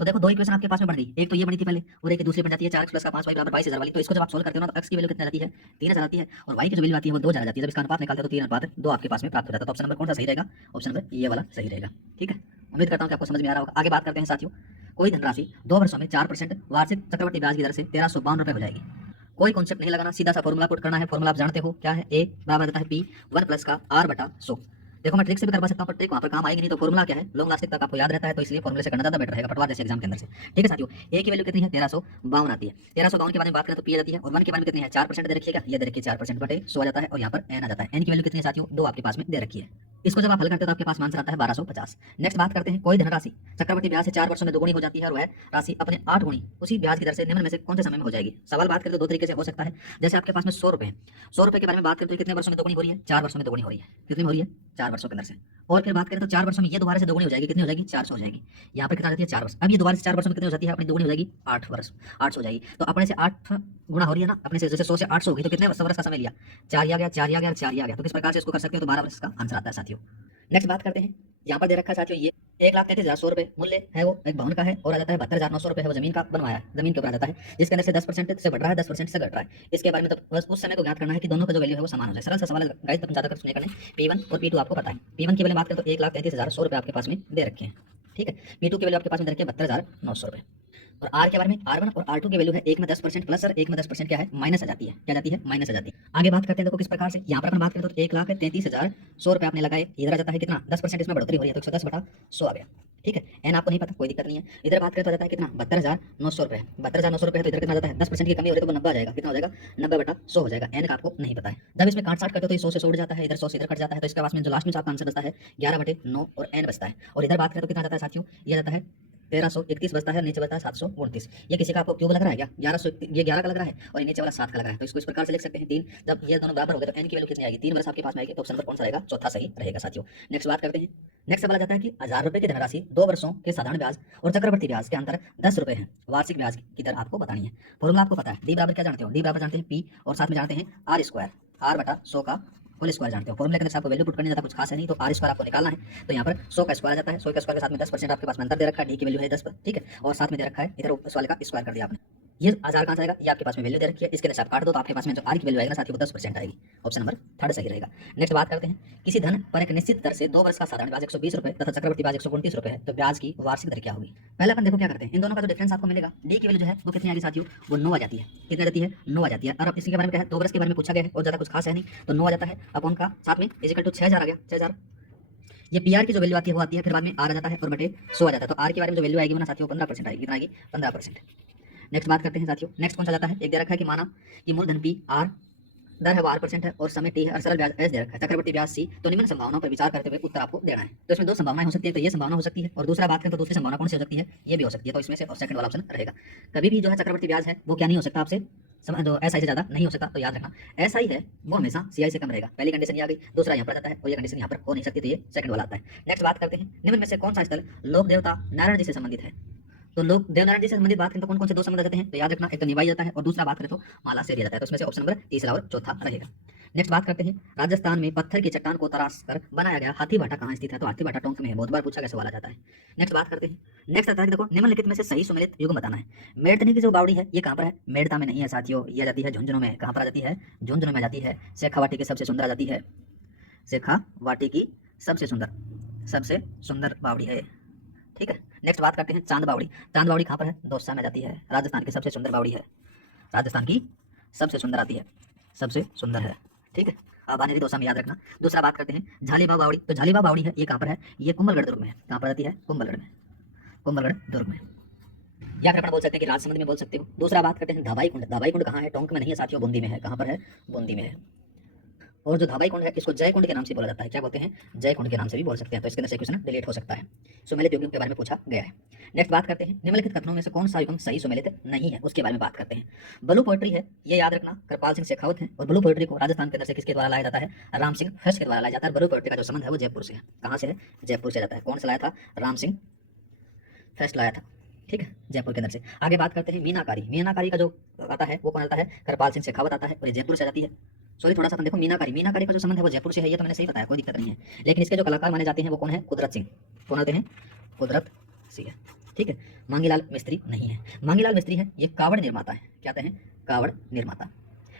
तो देखो दो इक्वेशन आपके पास में बन गई, एक तो ये बनी थी पहले और एक दूसरी बन जाती है 4x प्लस का 5y बराबर 22,000 वाली। तो इसको जब आप सोल्व करते हो ना तो x की वैल्यू कितनी आती है 3000 आती है और y की जो वैल्यू आती है वो 2000 आती है। जब इसका अनुपात निकालते हो तो 3/2 आपके पास में प्राप्त हो जाता है। तो ऑप्शन नंबर कौन सा सही रहेगा, ऑप्शन नंबर ये वाला सही रहेगा। ठीक है, उम्मीद करता हूँ कि आपको समझ में आ रहा होगा। आगे बात करते हैं साथियों, कोई धनराशि 2 वर्षों में 4% वार्षिक चक्रवृद्धि ब्याज की दर से 1352 रुपये हो जाएगी। कोई कॉन्सेप्ट नहीं लगाना, सीधा सा फॉर्मूला पुट करना है। फॉर्मूला आप जानते हो क्या है, a बराबर आता है p 1 प्लस का r/100। देखो मैं ट्रिक से भी करवा सकता हूँ, पर ट्रिक वहाँ पर काम आएगी नहीं। तो फॉर्मूला क्या है, लॉन्ग लास्टिक तक आपको याद रहता है, तो इसलिए फॉर्मूले से करना ज़्यादा बेटर रहेगा पटवार जैसे एग्जाम के अंदर से। ठीक है साथियों, ए की वैल्यू कितनी है 1352 आती है। 1352 के बारे में बात करें तो पी आ जाती है, और 1 के बारे में कितनी है 4% दे रखी है, क्या ये दे रखी है 4% बटे 100 आ जाता है, और यहाँ पर एन आ जाता है। एन की वैल्यू कितनी है साथियों 2 आपके पास में दे रखी है। इसको जब आप हल करते हो तो आपके पास आंसर आता है 1250। नेक्स्ट बात करते हैं, कोई धनराशि चक्रवर्ती ब्याज से 4 वर्षों में दोगुनी हो जाती है, और वह राशि अपने 8 गुणी उसी ब्याज की दर से निम्न में से कौन से समय में हो जाएगी। सवाल बात करें तो दो तरीके से हो सकता है। जैसे आपके पास में 100 रुपए है, 100 रुपए के बारे में बात करें तो कितने वर्षों में दोगुनी हो रही है, 4 वर्षों में दोगुनी हो रही है। कितनी हो रही है 4 वर्षों के अंदर से। और फिर बात करें तो 4 वर्षों में ये दोबारा से दोगुनी हो जाएगी, कितनी हो जाएगी 400 हो जाएगी। यहाँ पर कितना जाती है 4 वर्ष। अब ये दोबारा से 4 वर्षों में कितनी हो जाती है अपनी दोगुनी हो जाएगी 8 वर्ष, 800 हो जाएगी। तो अपने से 8 गुना हो रही है ना, अपने से जैसे 100 से 800 होगी, तो कितने वर्ष का समय लिया 4 आ गया, 4 आ गया, 4 आ गया। तो किस प्रकार से इसको कर सकते हो, तो 12 वर्ष का आंसर आता है साथियों। नेक्स्ट बात करते हैं, यहाँ पर दे रखा है साथियों ये 1,33,100 रुपए मूल्य है, वो एक भवन का है, और आ जाता है 72,900 रुपए है वो जमीन का बनवाया है, जमीन के ऊपर आ जाता है, जिसके अंदर से 10% से बढ़ रहा है, 10% से घट रहा है। इसके बारे में तो बस उस समय को ज्ञात करना है कि दोनों का जो वैल्यू है वो समान हो जाए। सरल सा सवाल है गाइस, तो ज्यादा कुछ नहीं करना है। P1 और P2 आपको पता है। P1 की वैल्यू बात करें तो 1,33,100 रुपए आपके पास में दे रखे हैं। ठीक है, P2 की वैल्यू आपके पास में दे रखी है 72,900 रुपए। और आर के बारे में R1 और R2 की वैल्यू है, एक में 10% प्लस और एक में 10% क्या है माइनस आ जाती है, क्या जाती है माइनस आ जाती है। आगे बात करते हैं देखो किस प्रकार से, यहाँ पर अपन बात करें तो 1,33,100 रुपए आपने लगाए, इधर आ जाता है कितना 10% इसमें बढ़ोतरी हो रही है, तो 110/100 आ गया। ठीक है, एन आपको नहीं पता कोई दिक्कत नहीं है। इधर बात करें तो आ जाता है कितना 72,900 रुपए, 72,900 रुपए है, तो इधर कितना जाता है 10% की कमी हो रही है तो वो 90 आ जाएगा, कितना हो जाएगा 90/100 हो जाएगा। एन का आपको नहीं पता है। जब इसमें काट साट करते हो तो ये 100 से 100 उड़ जाता है, इधर 100 से इधर कट जाता है, तो इसके पास में जो लास्ट में आपका आंसर बचता है 11/9 और एन बचता है। और इधर बात करें तो कितना जाता है साथियों, ये जाता है 1331 बचता है, नीचे बचता है 729। ये किसी का आपको क्यूब लग रहा है क्या, 1100, ये 11 का लग रहा है और ये नीचे वाला 7 का लग रहा है, तो इसको इस प्रकार से लिख सकते हैं 3। जब ये दोनों बराबर हो गए तो एन की वैल्यू कितनी आएगी 3 वर्ष आपके पास में आएगी, तो ऑप्शन नंबर कौन सा रहेगा, चौथा सही रहेगा साथियों। नेक्स्ट बात करते हैं, नेक्स्ट सवाल जाता है कि 1000 रुपए की धनराशि 2 वर्षों के साधारण ब्याज और चक्रवर्ती ब्याज के अंतर 10 रुपए है, वार्षिक ब्याज की दर आपको बतानी है। फॉर्मूला आपको पता है, डी बराबर क्या जानते हो, डी बराबर जानते हैं पी, और साथ में जानते हैं आर स्क्वायर, आर बटा 100 का होल स्क्वायर जानते हो। फॉर्मूले के अंदर आपको वैल्यू पुट करने ज्यादा कुछ खास है नहीं, तो आर स्क्वायर आपको निकालना है। तो यहाँ पर 100 का स्क्वायर आ जाता है, 100 का स्क्वायर के साथ में 10% आपके पास में अंतर दे रखा है, डी की वैल्यू है 10 पर, ठीक है, और साथ में दे रखा है इधर उस वाले का स्क्वायर कर दिया आपने। ये 1000 कहाँ से आएगा, ये आपके पास में वैल्यू दे रखी है, इसके अंदर से आप काट दो तो आपके पास में जो आर की वैल्यू आएगा साथियों वो 10% आएगी, ऑप्शन नंबर 3 सही रहेगा। नेक्स्ट बात करते हैं, किसी धन पर एक निश्चित दर से 2 वर्ष का साधारण ब्याज 120 रुपए तथा चक्रवर्ती ब्याज 129 रुपए है, तो ब्याज की वार्षिक दर क्या होगी। पहले अपन देखो क्या करते हैं, इन दोनों का जो डिफरेंस आपको मिलेगा, डी की वैल्यू जो है वो कितनी आएगी साथियों, वो 9 आ जाती है। कितनी जाती है 9 आ जाती है। और अब इसी के बारे में क्या है, 2 वर्ष के बारे में पूछा गया है और ज्यादा कुछ खास है नहीं, तो 9 आ जाता है अपन का साथ में इजिकल टू 6000 आ गया, 6000। ये पीआर की जो वैल्यू आती है वो आती है, फिर बाद में आर आ जाता है और बटे 100 आ जाता है, तो आर के बारे में जो वैल्यू आएगी वो ना साथियों 15% आएगी, कितना आएगी 15%। नेक्स्ट बात करते हैं साथियों, नेक्स्ट कौन सा जाता है, एक दे रखा है कि माना कि मूलधन पी आर दर है वो 8% है और समय टी है और सरल ब्याज एस दे रखा है, चक्रवर्ती ब्याज सी, तो निम्न संभावनाओं पर विचार करते हुए उत्तर आपको देना है। तो इसमें दो संभावनाएं हो सकती है, तो ये संभावना हो सकती है और दूसरा बात करें तो दूसरी संभावना कौन सी हो सकती है, ये भी हो सकती है, तो इसमें से सेकंड वाला ऑप्शन रहेगा। कभी भी जो है चक्रवर्ती ब्याज है वो क्या नहीं हो सकता आपसे जो एस आई से ज्यादा नहीं हो सकता, तो याद रखना एस आई है वो हमेशा सी आई से कम रहेगा। पहली कंडीशन ये आ गई, दूसरा यहाँ पर जाता है और ये कंडीशन यहाँ पर हो नहीं सकती, तो ये सेकंड वाला आता है। नेक्स्ट बात करते हैं, निम्न में से कौन सा स्थल लोक देवता नारायण जी से संबंधित है। तो लोग देवनारायण जी से संबंधित बात करें तो कौन कौन से 2 संबंध आ जाते हैं, तो याद रखना एक तो निभाई जाता है और दूसरा बात करें तो माला से दिया जाता है, तो इसमें से ऑप्शन नंबर तीसरा और चौथा रहेगा। नेक्स्ट बात करते हैं, राजस्थान में पत्थर की चट्टान को तराश कर बनाया गया हाथी भाटा कहाँ स्थित है, तो हाथी भाटा टोंक में है, बहुत बार पूछा गया सवाल आ जाता है। नेक्स्ट बात करते हैं, नेक्स्ट आता है देखो निम्नलिखित में से सही सुमेलित युग्म बताना है। मेड़तनी की जो बावड़ी है ये कहाँ पर है, मेड़ता में नहीं है साथियों, ये आ जाती है झुंझुनू में। कहाँ पर आ जाती है, झुंझुनू में आ जाती है। शेखावाटी की सबसे सुंदर आ जाती है, शेखावाटी की सबसे सुंदर बावड़ी है, ठीक है। नेक्स्ट बात करते हैं चांद बावड़ी, चांद बावड़ी कहाँ पर है, दौसा में जाती है, राजस्थान की सबसे सुंदर बावड़ी है, राजस्थान की सबसे सुंदर आती है, सबसे सुंदर है, ठीक है। अब आने दौसा में याद रखना। दूसरा बात करते हैं झालीबाव बावड़ी, तो झालीबाव बावड़ी है ये कहाँ पर है, ये कुंभलगढ़ दुर्ग में है। कहाँ पर आती है, कुंभलगढ़ में, कुंभलगढ़ दुर्ग में, या फिर अपन बोल सकते हैं कि राजसमंद में बोल सकते हो। दूसरा बात करते हैं धवाई कुंड, धवाई कुंड कहाँ है, टोंक में नहीं है साथियों, बूंदी में है। कहाँ पर है, बूंदी में है। और जो धवाई कुंड है इसको जय कुंड के नाम से बोला जाता है, क्या बोलते हैं, जय कुंड के नाम से भी बोल सकते हैं, तो इसके अंदर से क्वेश्चन डिलीट हो सकता है। सुमेलित युग्म के बारे में पूछा गया है। नेक्स्ट बात करते हैं, निम्नलिखित कथनों में से कौन सा युग्म सही सुमेलित नहीं है, उसके बारे में बात करते हैं। ब्लू पोएट्री है, ये याद रखना कृपाल सिंह शेखावत है, और ब्लू पोएट्री को राजस्थान के अंदर से किसके द्वारा लाया जाता है, राम सिंह फर्स्ट के द्वारा लाया जाता है। ब्लू पोएट्री का जो संबंध है वो जयपुर से है। कहाँ से है, जयपुर से जाता है। कौन सा लाया था, राम सिंह फर्स्ट लाया था, ठीक है, जयपुर के अंदर से। आगे बात करते हैं मीनाकारी, मीनाकारी का जो आता है वो कौन आता है, कृपाल सिंह शेखावत आता है और ये जयपुर से जाती है। सॉरी थोड़ा सा अपन देखो, मीनाकारी का जो संबंध है वो जयपुर से है, ये तो मैंने सही बताया, कोई दिक्कत नहीं है। लेकिन इसके जो कलाकार माने जाते हैं वो कौन है, कुदरत सिंह, कौन आते हैं, कुदरत सिंह, ठीक है। मांगीलाल मिस्त्री नहीं है, मांगीलाल मिस्त्री है ये कावड़ निर्माता है, क्या आते हैं, कावड़ निर्माता।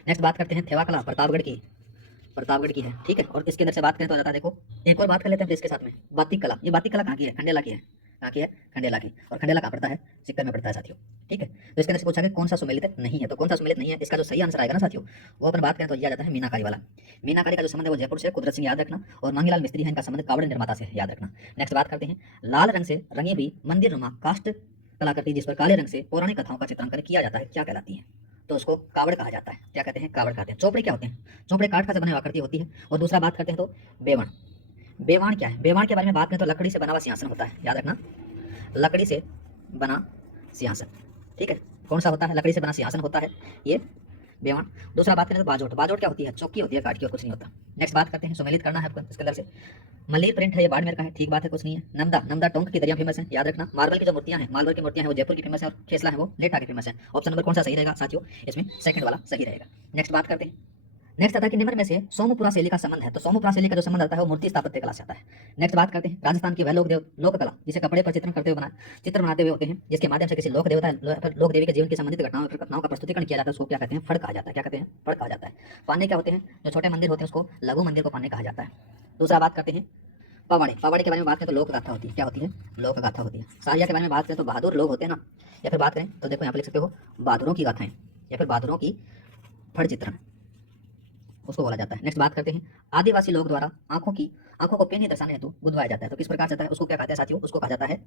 नेक्स्ट बात करते हैं थेवा कला प्रतापगढ़ की है, ठीक है। और इसके अंदर से बात करें तो जाता है देखो, एक और बात कर लेते हैं इसके साथ में, बातिक कला, ये बातिक कला कहाँ की है, खंडेला की है। कहाँ की है, खंडेला की, और खंडेला कहाँ पड़ता है, सिक्कर में पड़ता है साथियों। ठीक है। तो इसके अंदर से पूछा गया कौन सा सुमेलित नहीं है, तो कौन सा सुमेलित नहीं है, इसका जो सही आंसर आएगा ना साथियों, वो अपन बात करें तो यह आ जाता है मीनाकारी वाला। मीनाकारी का जो संबंध है वो जयपुर से कुदरत सिंह याद रखना, और मांगीलाल मिस्त्री है इनका संबंध कावड़ निर्माता से याद रखना। नेक्स्ट बात करते हैं, लाल रंग से रंगी हुई मंदिर नुमा काष्ठ कलाकृति जिस पर काले रंग से पौराणिक कथाओं का चित्रांकन किया जाता है क्या कहलाती है, तो उसको कावड़ कहा जाता है। क्या कहते हैं? कावड़ कहते हैं। चौपड़े क्या होते हैं? चौपड़े काठ का से बने हुआ आकृति होती है। और दूसरा बात करते हैं तो बेवण। बेवाण क्या है? बेवाण के बारे में बात करें तो लकड़ी से बना हुआ सिंहासन होता है, याद रखना, लकड़ी से बना सिंहासन। ठीक है, कौन सा होता है? लकड़ी से बना सिंहासन होता है ये बेवाण। दूसरा बात करें तो बाजोट। बाजोट क्या होती है? चौकी होती है काट की, और कुछ नहीं होता। नेक्स्ट बात करते हैं, सुमेलित करना है आपको इसके अंदर से। मलिर प्रिंट है, ये बाड़मेर का है, ठीक बात है, कुछ नहीं है। नमदा, नमदा टोंक की दरिया फेमस है, याद रखना। मार्बल की जो मूर्तियां हैं, मार्बल की मूर्तियां हैं वो जयपुर की फेमस है, और खेसला है वो लेठा की फेमस है। ऑप्शन नंबर कौन सा सही रहेगा साथियों? इसमें सेकंड वाला सही रहेगा। नेक्स्ट बात करते हैं, नेक्स्ट आता है कि निम्न में से सोमपुरा शैली का संबंध है, तो सोमपुरा शैली का जो संबंध आता है वो मूर्ति स्थापत्य कला से आता है। नेक्स्ट बात करते हैं, राजस्थान की वह लोक कला जिसे कपड़े पर चित्र बनाते हुए होते हैं, जिसके माध्यम से किसी लोक देवता लोक देवी के जीवन की संबंधित घटनाओं का प्रस्तुतिकरण किया जाता है, उसको क्या कहते हैं? फड़ कहा जाता है। क्या कहते हैं? फड़ कहा जाता है। पाने क्या होते हैं? जो छोटे मंदिर होते हैं उसको लघु मंदिर को पाने कहा जाता है। दूसरा बात करते हैं पवाड़े। पवाड़े के बारे में बात करें तो लोक गाथा होती है। क्या होती है? लोक गाथा होती है। सारिया के बारे में बात करें तो बहादुर लोग होते हैं ना, या फिर बात करें तो देखो यहाँ पे लिख सकते हो बहादुरों की गाथाएं, या फिर बहादुरों की फड़ चित्रण, उसको बोला जाता है। नेक्स्ट बात करते हैं, आदिवासी लोग द्वारा आंखों को पेनी दर्शाने हेतु गुदवाया जाता है, तो किस प्रकार से आता है? उसको क्या कहते हैं साथियों? उसको कहा जाता है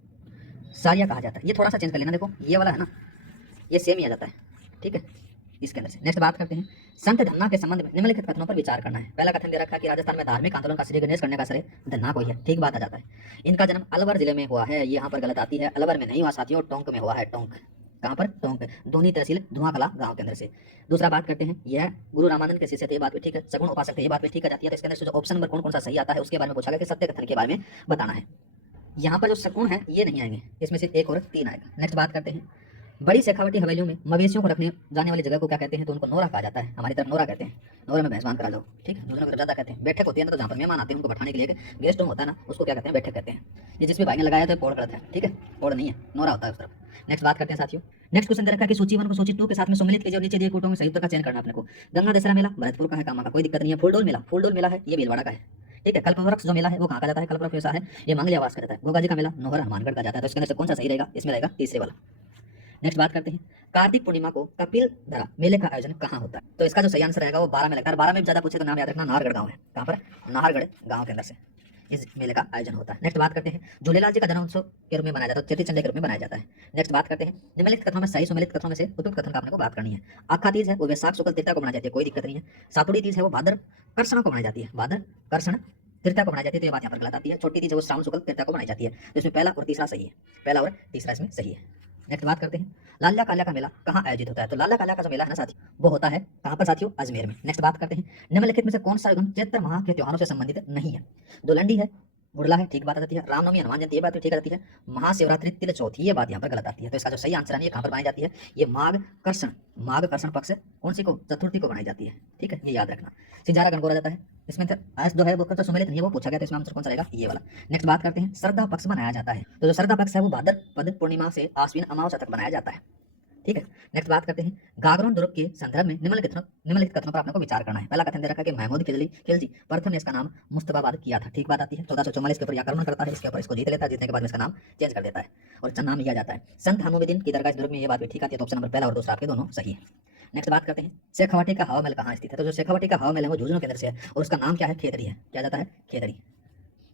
सारिया कहा जाता है। ये थोड़ा सा चेंज कर लेना, देखो ये वाला है ना, ये सेम ही आ जाता है। ठीक है, इसके अंदर से। नेक्स्ट बात करते हैं, संत धन्ना के संबंध में निम्नलिखित कथनों पर विचार करना है। पहला कथन दे रखा है कि राजस्थान में धार्मिक आंदोलन का श्री गणेश करने का श्रेय धन्ना को ही है, ठीक बात आ जाता है। इनका जन्म अलवर जिले में हुआ है, ये यहाँ पर गलत आती है, अलवर में नहीं हुआ साथियों, टोंक में हुआ है। टोंक कहाँ पर? टोंक, दोनी तहसील धुआंकला गांव के अंदर से। दूसरा बात करते हैं, यह गुरु रामानंद के शिष्य थे, ये बात भी ठीक है। सगुण उपासक थे, ये बात भी ठीक आ जाती है। तो इसके अंदर से जो ऑप्शन नंबर कौन कौन सा सही आता है उसके बारे में पूछा गया कि सत्य कथन के बारे में बताना है। यहाँ पर जो सगुण है ये नहीं आएंगे, इसमें से 1 और 3 आएगा। नेक्स्ट बात करते हैं, बड़ी शेखावटी हवेलियों में मवेशियों को रखने जाने वाली जगह को क्या कहते हैं? तो उनको नोरा कहा जाता है, हमारी तरफ नोरा कहते हैं। नोरा में भैंस बांध करा लो, ठीक है। दूसरों की तरफ ज्यादा कहते हैं बैठक होती है ना, तो जहाँ पर मेहमान आते हैं उनको बैठाने के लिए गेस्ट रूम होता है ना, उसको क्या कहते हैं? बैठक कहते हैं। ये जिस भी भाई ने लगाया तो पोड़ गलत है, ठीक है, पोड़ नहीं है, नोरा होता है उस तरफ। नेक्स्ट बात करते हैं साथियों, नेक्स्ट क्वेश्चन दे रखा है कि सूची 1 को सूची 2 के साथ में सम्मिलित कीजिए और नीचे दिए कोटों में संयुक्त का चयन करना अपने को। गंगा दशहरा मेला भरतपुर का है, कामा का, कोई दिक्कत नहीं है। फूलडोल मेला है, ये भीलवाड़ा का है, ठीक है। कल्पवृक्ष जो मेला है वो कहाँ का जाता है? कल्पवृक्ष ऐसा है, ये मंगलियावास का जाता है। गोगा जी का मेला नोहर हनुमानगढ़ का जाता है, तो इसके अंदर से कौन सा सही रहेगा? इसमें रहेगा तीसरे वाला। नेक्स्ट बात करते हैं, कार्तिक पूर्णिमा को कपिल धरा मेले का आयोजन कहाँ होता है? तो इसका जो सही आंसर रहेगा वो 12 में लगता है। 12 में ज्यादा पूछे तो नाम याद रखना, नाहरगढ़ गांव है। कहाँ पर? नाहरगढ़ गांव के अंदर से इस मेले का आयोजन होता है। नेक्स्ट बात करते हैं, झूलेलाल जी का जन्म उत्सव के रूप में मनाया जाता है, चेटी चंडे के रूप में मनाया जाता है। नेक्स्ट बात करते हैं, निम्नलिखित कथनों में सही सुमेलित कथनों में से उपयुक्त कथन का अपने को बात करनी है। आखा तीज है वो वैशाख शुक्ल तृतीया को मनाई जाती है, कोई दिक्कत नहीं है। सातुड़ी तीज है वो भाद्र कर्षण को मनाई जाती है, भाद्र कर्षण तृतीया को मनाई जाती है, तो ये बात यहाँ पर गलत आती है। छोटी तीज है वो श्रावण शुक्ल तृतीया को मनाई जाती है, तो इसमें पहला और तीसरा सही है, पहला और तीसरा इसमें सही है। नेक्स्ट बात करते हैं, लाल्या काल्या का मेला कहाँ आयोजित होता है? तो लाल्या काल्या का जो मेला है ना साथियों, वो होता है कहाँ पर साथियों? अजमेर में। नेक्स्ट बात करते हैं, निम्नलिखित में से कौन सा युग चैत्र माह के त्योहारों से संबंधित नहीं है? दुलंडी है, बुढ़ला है, ठीक बात आती है। रामनवमी हनुमान जयंती, ये बात भी ठीक आती है। महाशिवरात्रि तिल चौथी, ये बात यहाँ पर गलत आती है। तो इसका जो सही आंसर है ये कहाँ पर बनाई जाती है? ये माघ कर्षण पक्ष कौन सी को? चतुर्थी को बनाई जाती है, ठीक है, ये याद रखना। सिंजारा गणगौर जाता है, इसमें आज जो है वो जो सुमेलित नहीं है वो पूछा गया, तो इसमें आंसर कौन सा रहेगा? ये वाला। नेक्स्ट बात करते हैं, श्रद्धा पक्ष बनाया जाता है, तो जो श्रद्धा पक्ष है वो भाद्रपद पूर्णिमा से आश्विन अमावस्या तक बनाया जाता है, ठीक है। नेक्स्ट बात करते हैं, गागरोन दुर्ग के संदर्भ में निम्नलिखित कथनों पर आपने को विचार करना है। पहला कथन दे रखा है कि महमूद खिलजी प्रथम ने इसका नाम मुस्तफाबाद किया था, ठीक बात आती है। 1444 के ऊपर आक्रमण करता है, इसके ऊपर इसको जीत लेता है, जीतने के बाद में इसका नाम चेंज कर देता है और नाम लिया जाता है। संत हमूदुद्दीन की दरगाह इस दुर्ग में, ये बात भी ठीक आती है। तो ऑप्शन नंबर पहला और दूसरा आपके दोनों सही है। नेक्स्ट बात करते हैं, शेखावाटी का हवा महल कहाँ स्थित है? तो जो शेखावाटी का हवा महल है वो झुंझुनू के अंदर से है, और उसका नाम क्या है? खेतड़ी है। क्या जाता है? खेतड़ी,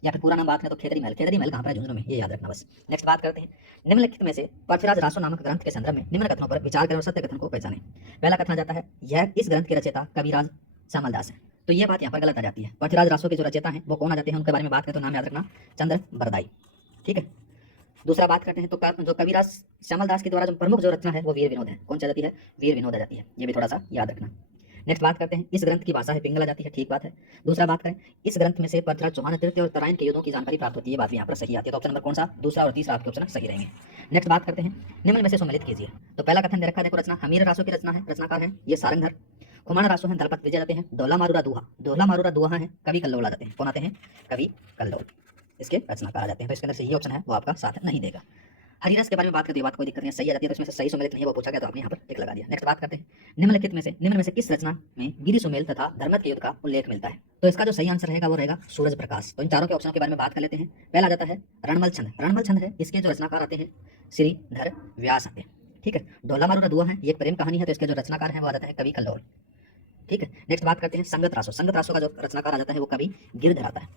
या फिर पूरा नाम बात करें तो खेतड़ी महल कहाँ पर है? झुंझुनू में, ये याद रखना बस। नेक्स्ट बात करते हैं, निम्नलिखित में से पृथ्वीराज रासो नामक ग्रंथ के संदर्भ में निम्न कथनों पर विचार करें और सत्य कथन को पहचानें। पहला कथन जाता है, यह इस ग्रंथ के रचयिता कविराज श्यामलदास है, तो ये बात यहाँ पर गलत आ जाती है। पृथ्वीराज रासो के जो रचयिता हैं वो कौन आ जाते हैं? उनके बारे में बात करें तो नाम याद रखना, चंद्र बरदाई, ठीक है। दूसरा बात करते हैं तो जो कविराज श्यामलदास के द्वारा जो प्रमुख जो रचना है वो वीर विनोद है, कौन सी आ जाती है? वीर विनोद आ जाती है, ये भी थोड़ा सा याद रखना। नेक्स्ट बात करते हैं, इस ग्रंथ की भाषा है पिंगला जाती है, ठीक बात है। दूसरा बात करें, इस ग्रंथ में से पृथ्वीराज चौहान तृतीय और तराइन के युद्धों की जानकारी प्राप्त होती है, ये बात भी यहाँ पर सही आती है। तो ऑप्शन नंबर कौन सा? दूसरा और तीसरा आपके ऑप्शन सही रहेंगे। नेक्स्ट बात करते हैं, निम्न में से सम्मिलित कीजिए। तो पहला कथन दे रखा है, देखो रचना हमीर रासो की रचना है, रचनाकार है ये सारंगधर। खुमाण रासो है, दलपत विजय जाते हैं। दोला मारूरा दुहा है, कवि कल्लोल आ जाते हैं। कौन आते हैं? कवि कल्लोल इसके रचनाकार आ जाते हैं। तो इसके अंदर से ये ऑप्शन है वो आपका साथ नहीं देगा। हरिरस के बारे में बात करते हैं, बात कोई दिक्कत नहीं है, सही आ जाती है। तो इसमें से सही सुमेलित नहीं है वो पूछा गया, तो आपने यहाँ पर टिक लगा दिया। नेक्स्ट बात करते हैं, निम्न में से किस रचना में गिरि सुमेल तथा धर्मत के युद्ध का उल्लेख मिलता है? तो इसका जो सही आंसर रहेगा वो रहेगा सूरज प्रकाश। तो इन चारों के ऑप्शनों के बारे में बात कर लेते हैं। पहला जाता है रणमल छंद है, इसके जो रचनाकार आते हैं श्रीधर व्यास आते हैं, ठीक है। ढोला मारू रदुआ है, ये एक प्रेम कहानी है, तो इसके जो रचनाकार हैं वो आ जाते हैं कवि कल्लोल। ठीक है। नेक्स्ट बात करते हैं संगत रासो। संगत रासो का जो रचनाकार आ जाता है वो कवि गिरधर आता है।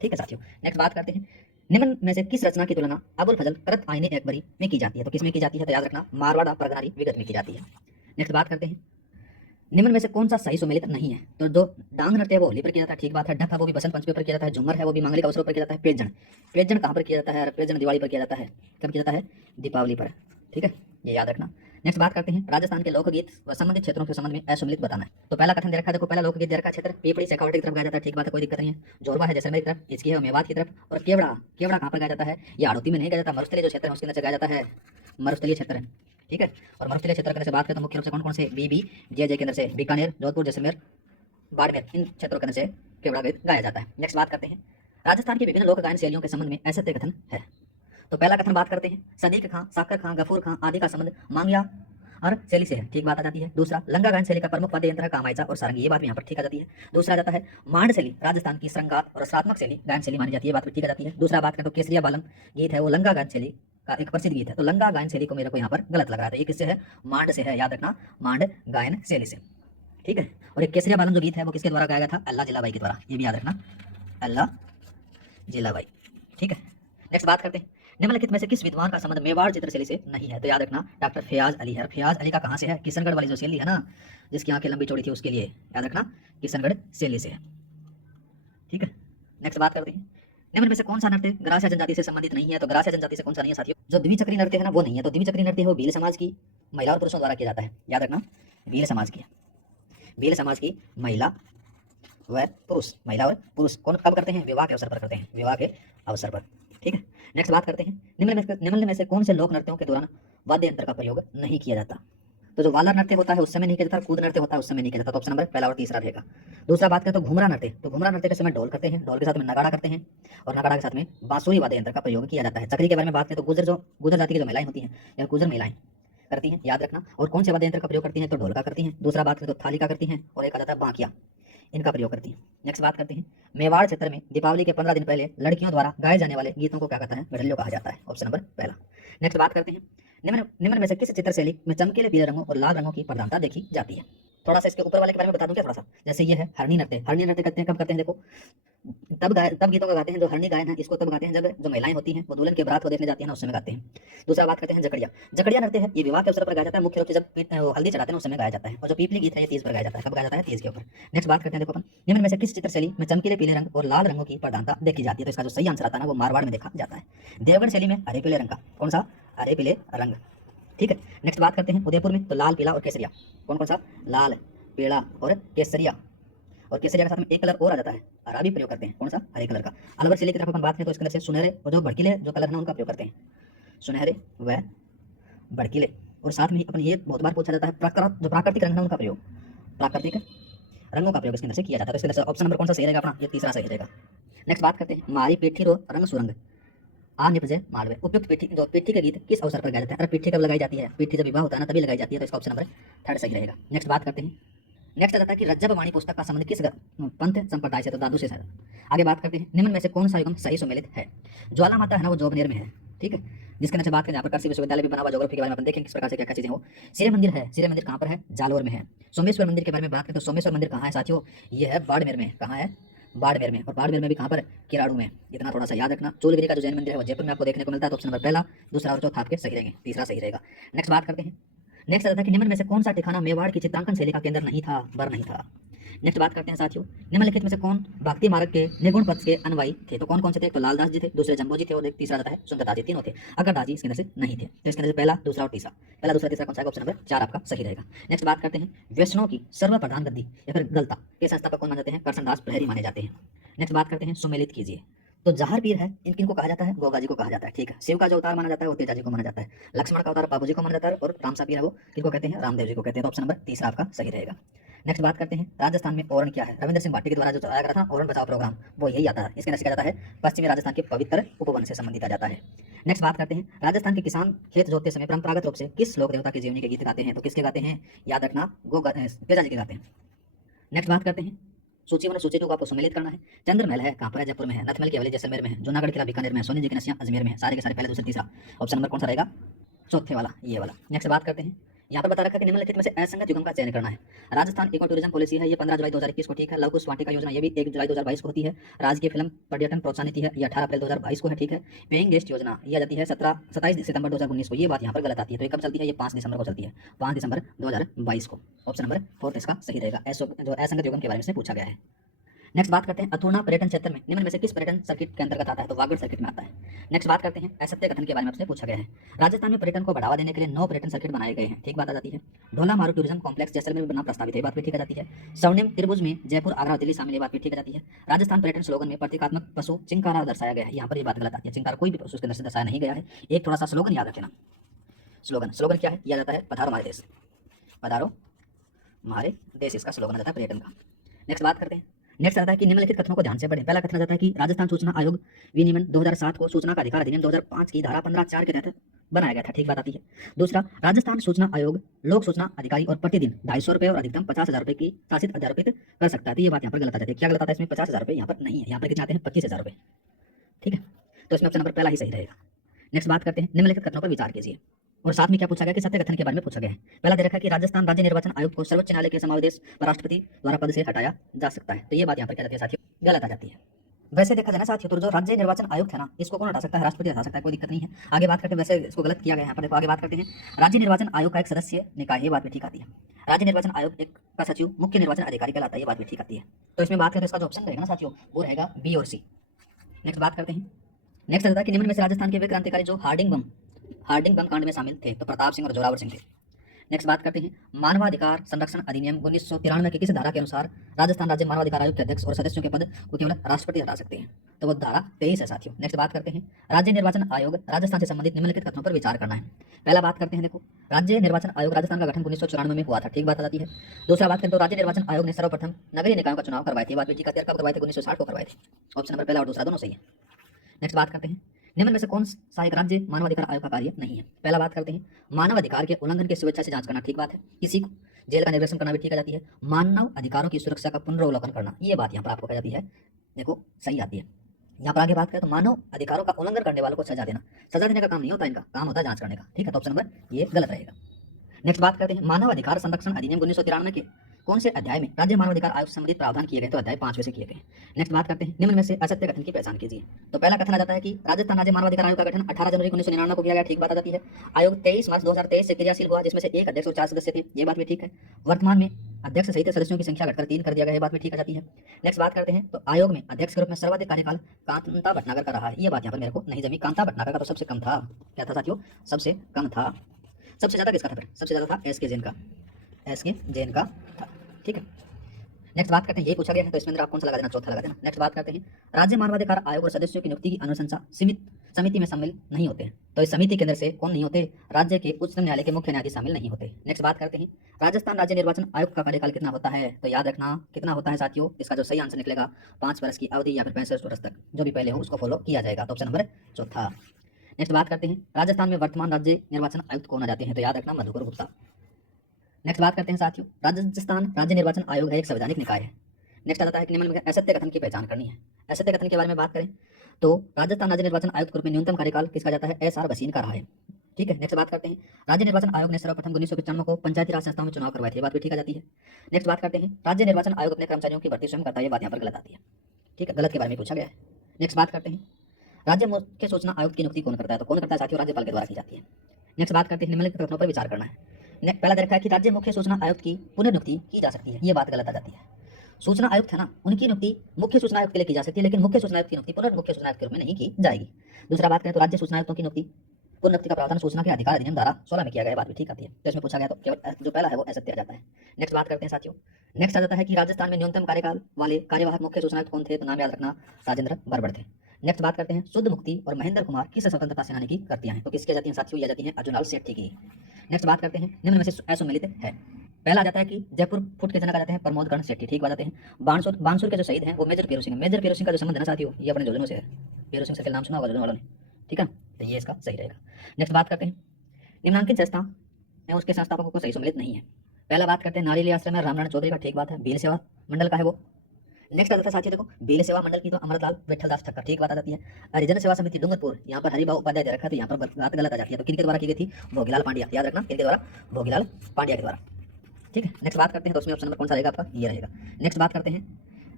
ठीक है साथियों। नेक्स्ट बात करते हैं निम्न में से किस रचना की तुलना अबुल फजल करत आईने अकबरी में की जाती है। तो किस में की जाती है, तो याद रखना मारवाड़ा परगनारी विगत में की जाती है। नेक्स्ट बात करते हैं निम्न में से कौन सा सही सुमेलित नहीं है। तो जो डांग नृत्य है वो होली पर किया जाता है, ठीक बात है। ढक है वो भी बसंत पंचमी पर किया जाता है। झूमर है वो भी मांगलिक अवसरों पर किया जाता है। पेजन, पेजन कहाँ पर किया जाता है, पेजन दिवाली पर किया जाता है। कब किया जाता है, दीपावली पर। ठीक है, ये याद रखना। नेक्स्ट बात करते हैं राजस्थान के लोकगीत व संबंधित क्षेत्रों के संबंध में असुमिलित बताना है। तो पहला कथन दे रखा है, देखो पहला लोकगीत दे रखा है क्षेत्र पीपड़ी शेखावटी की तरफ गाया जाता है, ठीक बात है, कोई दिक्कत नहीं है। जोरवा है जैसलमेर की तरफ, इसकी है मेवात की तरफ। और केवड़ा, केवड़ा कहाँ पर गाया जाता है, ये आड़ोती में नहीं गाया जाता, मरुस्थलीय जो क्षेत्र है उसके अंदर से गाया जाता है, मरुस्थलीय क्षेत्र है। ठीक है। और मरुस्थलीय क्षेत्र के अंदर से बात करें तो मुख्य रूप से कौन कौन से, बीबी जे के अंदर से बीकानेर, जोधपुर, जैसलमेर, बाड़मेर, इन क्षेत्रों के अंदर से केवड़ा गीत गाया जाता है। नेक्स्ट बात करते हैं राजस्थान की विभिन्न लोक गायन शैलियों के संबंध में ऐसे कथन है। तो पहला कथन बात करते हैं सदीक खां, साकर खां, गफूर खां आदि का संबंध मांगिया और शैली से है, ठीक बात आ जाती है। दूसरा लंगा गायन शैली का प्रमुख वाद्य यंत्र है कामायचा और सारंगी, ये बात भी यहाँ पर ठीक आ जाती है। दूसरा आ जाता है मांड शैली राजस्थान की श्रृंगार और रसात्मक शैली गायन शैली मानी जाती है, ये बात भी ठीक आ जाती है। दूसरा बात करें तो केसरिया बालम गीत है वो लंगा गायन शैली का एक प्रसिद्ध गीत है। तो लंगा गायन शैली को मेरे को यहाँ पर गलत लग रहा था, ये किससे है, मांड से है, याद रखना मांड गायन शैली से। ठीक है। और एक केसरिया बालम जो गीत है वो किसके द्वारा गाया गया था, अल्लाह जिलाबाई के द्वारा, ये भी याद रखना अल्लाह जिलाबाई। ठीक है। नेक्स्ट बात करते हैं निम्नलिखित में से किस विद्वान का संबंध मेवाड़ चित्रशैली से नहीं है। तो याद रखना डॉक्टर फयाज अली है। फयाज अली का कहाँ से है, किशनगढ़ वाली जो शैली है ना, जिसकी आंखें लंबी चौड़ी थी, उसके लिए याद रखना किशनगढ़ शैली से है। ठीक है। नेक्स्ट बात करते हैं निम्न में से कौन सा नृत्य ग्रासिया जनजाति से संबंधित नहीं है। तो ग्रासिया जनजाति से कौन सा नहीं है साथियों, जो द्विचक्री नृत्य है ना वो नहीं है। तो द्विचक्री नृत्य है वो भील समाज की महिला और पुरुषों द्वारा किया जाता है, याद रखना भील समाज की, भील समाज की महिला व पुरुष, महिला और पुरुष कौन कब करते हैं, विवाह के अवसर पर करते हैं, विवाह के अवसर पर। ठीक है। नेक्स्ट बात करते हैं निम्न में से कौन से लोक नृत्यों के दौरान वाद्य यंत्र का प्रयोग नहीं किया जाता। तो जो वाला नृत्य होता है उस समय नहीं किया जाता, कूद नृत्य होता है उस समय नहीं किया जाता। तो ऑप्शन नंबर पहला और तीसरा रहेगा। दूसरा बात करें तो घुमरा नृत्य, तो घुमरा नृत्य के समय ढोल करते हैं, ढोल के साथ में नगाड़ा करते हैं और नगाड़ा के साथ में बांसुरी वाद्य यंत्र का प्रयोग किया जाता है। चक्री के बारे में बात करें तो गुजर जाति की जो महिलाएं होती हैं या गुजर महिलाएं करती हैं, याद रखना। और कौन से वाद्य यंत्र का प्रयोग करती हैं, तो ढोल का करती हैं। दूसरा बात करें तो थाली का करती हैं और एक आ जाता है बांकिया, इनका प्रयोग करती हैं। नेक्स्ट बात करते हैं मेवाड़ क्षेत्र में दीपावली के 15 दिन पहले लड़कियों द्वारा गाए जाने वाले गीतों को क्या कहता है, गढ़लियों कहा जाता है, ऑप्शन नंबर पहला। नेक्स्ट बात करते हैं निम्न में से किस चित्रशैली में चमकीले पीले रंगों और लाल रंगों की प्रधानता देखी जाती है। थोड़ा सा इसके ऊपर वाले के बारे में बता दूं क्या थोड़ा सा, जैसे ये है हरनी नृत्य। हरनी नृत्य करते हैं कब करते हैं, देखो तब गीतों का गाते हैं जो हरनी गायन है, इसको तब गाते हैं जब जो महिलाएं होती हैं वो दुल्हन के बारात को देखने जाती हैं ना, उस समय गाते हैं। दूसरा बात करते हैं जकड़िया। जकड़िया नृत्य है, ये विवाह के अवसर पर गाया जाता है, मुख्य रूप से जब हल्दी चढ़ाते हैं उस समय गाया जाता है। और जो पीपली गीत है ये तीज पर गाया जाता है, कब गाया जाता है, तीज के ऊपर। नेक्स्ट बात करते हैं देखो अपन निम्न में से किस चित्रशैली में चमकीले पीले रंग और लाल रंगों की प्रधानता देखी जाती है। तो इसका जो सही आंसर आता है ना वो मारवाड़ में देखा जाता है। देवगढ़ शैली में हरे पीले रंग का, कौन सा, हरे पीले रंग। ठीक है। नेक्स्ट बात करते हैं उदयपुर में, तो लाल पीला और केसरिया, कौन कौन सा, लाल पीला और केसरिया। और केसरिया के साथ में एक कलर और आ जाता है, हरा भी प्रयोग करते हैं, कौन सा, हरे कलर का। अलवर शैली की तरफ अपन बात करें तो इसके अंदर से सुनहरे और जो भड़कीले जो कलर है उनका प्रयोग करते हैं, सुनहरे व भड़कीले। और साथ में अपन ये बहुत बार पूछा जाता है जो प्राकृतिक रंग है उनका प्रयोग, प्राकृतिक रंगों का प्रयोग इसके अंदर से किया जाता है। तो इसके अंदर से ऑप्शन नंबर कौन सा सही रहेगा अपना, ये तीसरा सही रहेगा। नेक्स्ट बात करते हैं मारी पेठी रो रंग सुरंग आ निपजे मालवे। उपयुक्त पेठी जो पेठी का गीत किस अवसर पर गाया जाता है। अरे पेठी कब लगाई जाती है, पेठी जब विवाह होता है ना तभी लगाई जाती है, तो इसका ऑप्शन नंबर थर्ड सही रहेगा। नेक्स्ट बात करते हैं नेक्स्ट आ जाता है कि रज्जब वाणी पुस्तक का संबंध किस पंथ संप्रदाय से, तो दादू से। आगे बात करते हैं निम्न में से कौन सा युगम सही सुमेलित है। ज्वाला माता है ना वो जोबनेर में है, ठीक है, जिसके अंदर से बात करें यहाँ पर कृषि विश्वविद्यालय भी बना हुआ, ज्योग्राफी के बारे में अपन देखेंगे किस प्रकार से क्या क्या चीजें हो। सिरे मंदिर है, सिरे मंदिर कहाँ पर है, जालोर में है। सोमेश्वर मंदिर के बारे में बात करें तो सोमेश्वर मंदिर कहाँ है साथियों, ये है बाड़मेर में, कहाँ है, बाड़मेर में। और बाड़मेर में भी कहाँ पर, किराड़ू में। इतना थोड़ा सा याद रखना। चोलगिरी का जो जैन मंदिर है वो जयपुर में आपको देखने को मिलता है, तो ऑप्शन नंबर पहला, दूसरा और चौथा आपके सही रहेंगे, तीसरा सही रहेगा। नेक्स्ट बात करते हैं नेक्स्ट आता है कि निम्न में से कौन सा ठिकाना मेवाड़ की चित्रांकन शैली का केंद्र नहीं था, बर नहीं था। नेक्स्ट बात करते हैं साथियों निम्नलिखित में से कौन भक्ति मार्ग के निगुण पथ के अनुयायी थे। तो कौन कौन से थे, तो लालदास जी थे, दूसरे जम्बो जी थे और तीसरा आता है सुंदरदास जी, तीनों थे। अगरदास जी इसके अंदर से नहीं थे, तो इसके अंदर से पहला, दूसरा और तीसरा, पहला दूसरा तीसरा कौन सा है, ऑप्शन नंबर 4 आपका सही रहेगा। नेक्स्ट बात करते हैं वैष्णव की सर्वप्रधान गद्दी या फिर गलता के संस्थापक कौन माने जाते हैं, करसनदास प्रहरी माने जाते हैं। नेक्स्ट बात करते हैं सुमेलित कीजिए। तो जहार पीर है इनको कहा जाता है, गोगा जी को कहा जाता है, ठीक है। शिव का जो अवतार माना जाता है वो तेजा जी को माना जाता है। लक्ष्मण का अवतार बाबू जी को माना जाता है और राम सा पीर है वो किनको कहते हैं, रामदेव जी को कहते हैं, तो ऑप्शन नंबर तीसरा आपका सही रहेगा। नेक्स्ट बात करते हैं राजस्थान में ओरण क्या है। रविंद्र सिंह भाटी के द्वारा जो चलाया गया था ओरण बचाओ प्रोग्राम वो यही आता है, इसके अंदर से क्या जाता है, पश्चिमी राजस्थान के पवित्र उपवन से संबंधित आ जाता है। नेक्स्ट बात करते हैं राजस्थान के किसान खेत जोतते समय परंपरागत रूप से किस लोक देवता की जीवनी के गीत गाते हैं। तो किसके गाते हैं, याद रखना तेजा जी के गाते हैं। नेक्स्ट बात करते हैं सूची में सूची 2 को आपको सम्मिलित करना है। चंद्र महल है कहाँ पर है, जयपुर में है। नथमल की हवेली जैसलमेर में है। जूनागढ़ किला बीकानेर में है। सोनी जी की नसियां अजमेर में है। सारे के सारे पहले दूसरे तीसरा, ऑप्शन नंबर कौन सा रहेगा, चौथे वाला, ये वाला। नेक्स्ट बात करते हैं, यहाँ पर बता रखा है कि निम्नलिखित में से असंगत युगम का चयन करना है। राजस्थान इको टूरिज्म पॉलिसी है, ये 15 जुलाई 2021 को, ठीक है। लघु वाटिका योजना ये भी 1 जुलाई 2022 को होती है। राज्य फिल्म पर्यटन प्रोत्साहन नीति है, ये 18 अप्रैल 2022 को है, ठीक है। पेइंग गेस्ट योजना ये आ जाती है 27 सितंबर 2019 को, ये बात यहाँ पर गलत आती है। तो ये कब चलती है? ये 5 दिसंबर को चलती है, 5 दिसंबर 2022 को। ऑप्शन नंबर 4 इसका सही रहेगा। जो असंगत युगम के बारे में इसमें पूछा गया है। नेक्स्ट बात करते हैं, अथुर्णा पर्यटन क्षेत्र में निम्न में से किस पर्यटन सर्किट के अंतर्गत आता है? तो वागड़ सर्किट में आता है। नेक्स्ट बात करते हैं, असत्य कथन के बारे में आपसे पूछा गया है। राजस्थान में पर्यटन को बढ़ावा देने के लिए 9 पर्यटन सर्किट बनाए गए हैं, ठीक बात आ जाती है। ढोला मारू टूरिज्म कॉम्प्लेक्स जैसलमेर में बनना प्रस्तावित है, ये बात भी ठीक आ जाती है। स्वर्णिम त्रिभुज में जयपुर, आगरा और दिल्ली शामिल, ये बात भी ठीक आ जाती है। राजस्थान पर्यटन स्लोगन में प्रतीकात्मक पशु चिंकारा दर्शाया गया है, यहाँ पर ये बात गलत आती है। चिंकारा कोई भी पशु उसके अंदर से दर्शाया नहीं गया है। एक थोड़ा सा स्लोगन याद रखना। स्लोगन क्या है? यह जाता है पधारो हमारे देश, पधारो हमारे देश, इसका स्लोगन आ जाता है पर्यटन का। नेक्स्ट बात करते हैं, नेक्स्ट आता है कि निम्नलिखित कथनों को ध्यान से पढ़ें। पहला कथन आता है कि राजस्थान सूचना आयोग विनियमन 2007 को सूचना का अधिकार अधिनियम 2005 की धारा 15(4) के तहत बनाया गया था, ठीक बात आती है। दूसरा, राजस्थान सूचना आयोग लोक सूचना अधिकारी और प्रतिदिन 250 रुपये और अधिकतम 50,000 रुपये की शासित अध्यारोपित कर सकता है, तो ये बात यहाँ पर गलत आ जाती है। क्या गलत आता है इसमें? 50,000 रुपये यहाँ पर नहीं है, यहाँ पर कितने आते हैं? 25,000 रुपये, ठीक है। तो इसमें ऑप्शन नंबर पहला ही सही रहेगा। नेक्स्ट बात करते हैं, निम्नलिखित कथनों पर विचार कीजिए। और साथ में क्या पूछा गया कि सत्य कथन के बारे में पूछा गया है। पहला दे रखा है कि राजस्थान राज्य निर्वाचन आयुक्त को सर्वोच्च न्यायालय के समावेश पर राष्ट्रपति द्वारा पद से हटाया जा सकता है, तो ये बात यहाँ पर क्या जाती है साथियों? गलत आ जाती है। वैसे देखा जाए ना साथियों, तो जो राज्य निर्वाचन आयुक्त है ना, इसको कौन हटा सकता है? राष्ट्रपति हटा सकता है, कोई दिक्कत नहीं है। आगे बात करते हैं, वैसे इसको गलत किया गया है यहाँ पर। देखो आगे बात करते हैं, राज्य निर्वाचन आयोग का एक सदस्य निकाय, ये बात भी ठीक आती है। राज्य निर्वाचन आयोग एक का सचिव मुख्य निर्वाचन अधिकारी कहलाता है, ये बात भी ठीक आती है। तो इसमें बात करें तो इसका जो ऑप्शन रहेगा ना साथियों, वो रहेगा बी और सी। नेक्स्ट बात करते हैं, नेक्स्ट आता है कि निम्न में से राजस्थान के वे क्रांतिकारी जो हार्डिंग बम कांड में शामिल थे, तो प्रताप सिंह और जोरावर सिंह थे। नेक्स्ट बात करते हैं, मानवाधिकार संरक्षण अधिनियम 1993 की किस धारा के अनुसार राजस्थान राज्य मानवाधिकार आयोग के अध्यक्ष और सदस्यों के पद को केवल राष्ट्रपति हटा सकते हैं? तो वो धारा 23 है साथियों। नेक्स्ट बात करते हैं, राज्य निर्वाचन आयोग राजस्थान से संबंधित निम्नलिखित कथनों पर विचार करना है। पहला बात करते हैं, देखो राज्य निर्वाचन आयोग राजस्थान का गठन 1994 में हुआ था, ठीक बात आ जाती है। दूसरा बात करें तो राज्य निर्वाचन आयोग ने सर्वप्रथम नगरीय निकायों का चुनाव करवाए थे, बात भी ठीक है। कब करवाए थे? 1960 को करवाए थे। ऑप्शन नंबर पहला और दूसरा दोनों सही है। नेक्स्ट बात करते हैं, निम्न में से कौन सा एक राज्य मानवाधिकार आयोग का कार्य नहीं है? पहला बात करते हैं, मानव अधिकार के उल्लंघन की स्वेच्छा से जांच करना, ठीक बात है। किसी को जेल का निर्देशन करना भी ठीक आ जाती है। मानव अधिकारों की सुरक्षा का पुनर्वलोकन करना, ये बात यहाँ पर आपको कह जाती है, देखो सही आती है। यहाँ पर आगे बात करें तो मानव अधिकारों का उल्लंघन करने वालों को सजा देना, सजा देने का काम नहीं होता इनका, काम होता है जांच करने का, ठीक है। तो ऑप्शन नंबर ये गलत रहेगा। नेक्स्ट बात करते हैं, मानव अधिकार संरक्षण अधिनियम 1993 के कौन से अध्याय में राज्य मानवाधिकार आयोग से संबंधित प्रावधान किए गए? तो अध्याय 5 में से किए गए। नेक्स्ट बात करते हैं, निम्न में से असत्य कथन की पहचान कीजिए। तो पहला कथन आ जाता है कि राजस्थान राज्य मानवाधिकार आयोग का गठन 18 जनवरी 1999 को किया गया, ठीक बात आ जाती है। आयोग 23 मार्च 2023 से क्रियाशील हुआ, जिसमें से 1 अध्यक्ष और 4 सदस्य थे, ये बात भी ठीक है। वर्तमान में अध्यक्ष सहित सदस्यों की संख्या घटकर 3 कर दिया गया है, बात भी ठीक आ जाती है। नेक्स्ट बात करते हैं, तो आयोग में अध्यक्ष के रूप में सर्वाधिक कार्यकाल कांता भटनागर का रहा है, ये बात यहाँ पर मेरे को नहीं जमी। कांता भटनागर का तो सबसे कम था, क्या था साथियों? सबसे कम था। सबसे ज्यादा किसका था फिर? सबसे ज्यादा था एस के जैन का था, ठीक है। नेक्स्ट बात करते हैं, ये पूछा गया है तो इसमें अंदर आप कौन सा लगा देना? चौथा लगा देना। नेक्स्ट बात करते हैं, राज्य मानवाधिकार आयोग और सदस्यों की नियुक्ति की अनुशंसा समिति में शामिल नहीं होते हैं, तो इस समिति के अंदर से कौन नहीं होते? राज्य के उच्चतम न्यायालय के मुख्य न्यायाधीश शामिल नहीं होते। नेक्स्ट बात करते हैं, राजस्थान राज्य निर्वाचन आयुक्त का कार्यकाल कितना होता है? तो याद रखना कितना होता है साथियों, इसका जो सही आंसर निकलेगा 5 वर्ष की अवधि या फिर 65 वर्ष तक, जो भी पहले हो उसको फॉलो किया जाएगा। तो ऑप्शन नंबर चौथा। नेक्स्ट बात करते हैं, राजस्थान में वर्तमान राज्य निर्वाचन आयुक्त कौन आ जाते हैं? तो याद रखना मधुकर गुप्ता। नेक्स्ट बात करते हैं साथियों, राजस्थान राज्य निर्वाचन आयोग है एक संवैधानिक निकाय है। नेक्स्ट आता है कि निम्न में असत्य कथन की पहचान करनी है। असत्य कथन के बारे में बात करें तो राजस्थान राज्य निर्वाचन आयुक्त के रूप में न्यूनतम कार्यकाल किसका जाता है? एस आर भसीन का रहा है, ठीक है। नेक्स्ट बात करते हैं, राज्य निर्वाचन आयोग ने सर्वप्रथम 1995 को पंचायती राज संस्थाओं में चुनाव करवाए थे, बात भी ठीक आ जाती है। नेक्स्ट बात करते हैं, राज्य निर्वाचन आयोग अपने कर्मचारियों की भर्ती स्वयं करता है, ये बात यहाँ पर गलत आती है, ठीक है। गलत के बारे में पूछा गया है। नेक्स्ट बात करते हैं, राज्य मुख्य सूचना आयुक्त की नियुक्ति कौन करता है? तो कौन करता है साथियों? राज्यपाल के द्वारा की जाती है। नेक्स्ट बात करते हैं, निम्नलिखित कथनों पर विचार करना है। पहला देखा है कि राज्य मुख्य सूचना आयुक्त की पुनर्नियुक्ति की जा सकती है, ये बात गलत आ जाती है। सूचना आयुक्त है ना, उनकी नियुक्ति मुख्य सूचना आयुक्त के लिए की जा सकती है, लेकिन मुख्य सूचना आयुक्त की नियुक्ति पुनर्मुख्य सूचना आयुक्त के रूप में नहीं की जाएगी। दूसरा बात करें तो राज्य सूचना आयुक्तों की नियुक्ति पुनर्नियुक्ति का प्रावधान सूचना के अधिकार अधिनियम धारा 16 में किया गया है, बात भी ठीक आती है। तो इसमें पूछा गया तो केवल जो पहला है वो असत्य आ जाता है। नेक्स्ट बात करते हैं साथियों, नेक्स्ट आ जाता है कि राजस्थान में न्यूनतम कार्यकाल वाले कार्यवाहक मुख्य सूचना आयुक्त कौन थे? तो नाम याद रखना, राजेंद्र बरबड़ थे। नेक्स्ट बात करते हैं, शुद्ध मुक्ति और महेंद्र कुमार किस स्वतंत्रता सेनानी की करती हैं? तो किसकी जाती हैं साथियों? ये जाती हैं अर्जुन लाल सेठी की। नेक्स्ट बात करते हैं, निम्न में से असुमेलित है। पहला आ जाता है कि जयपुर फुट के जनक आ जाते हैं प्रमोद कर्ण सेठी, ठीक आ जाते हैं। बानसूर के जो शहीद हैं वो मेजर पेरू सिंह। मेजर पेरू सिंह का जो संबंध है ना साथियों, ये अपने जोजनों से है। पेरू सिंह से नाम सुना होगा जोजन वालों ने, ठीक है। तो ये इसका सही रहेगा। नेक्स्ट बात करते हैं, निम्नांकित संस्था में उसके संस्थापकों को सही सम्मिलित नहीं है। पहला बात करते हैं, नारियल आश्रम में रामनारायण चौधरी का, ठीक बात है। भील सेवा मंडल का है वो। नेक्स्ट आ जाता है साथियों देखो बेल सेवा मंडल की तो अमरलाल विठलदास ठक्कर, ठीक बात आ जाती है। हरिजन सेवा समिति डूंगरपुर, यहाँ पर हरिभाव उपाध्याय दे रखा है तो यहाँ पर बात गलत आ जाती है। तो किनके द्वारा की गई थी? भोगीलाल पांड्या, याद रखना किनके द्वारा? भोगीलाल पांड्या के द्वारा। ठीक है, नेक्स्ट बात करते हैं तो उसमें ऑप्शन नंबर कौन सा रहेगा आपका? ये रहेगा। नेक्स्ट बात करते हैं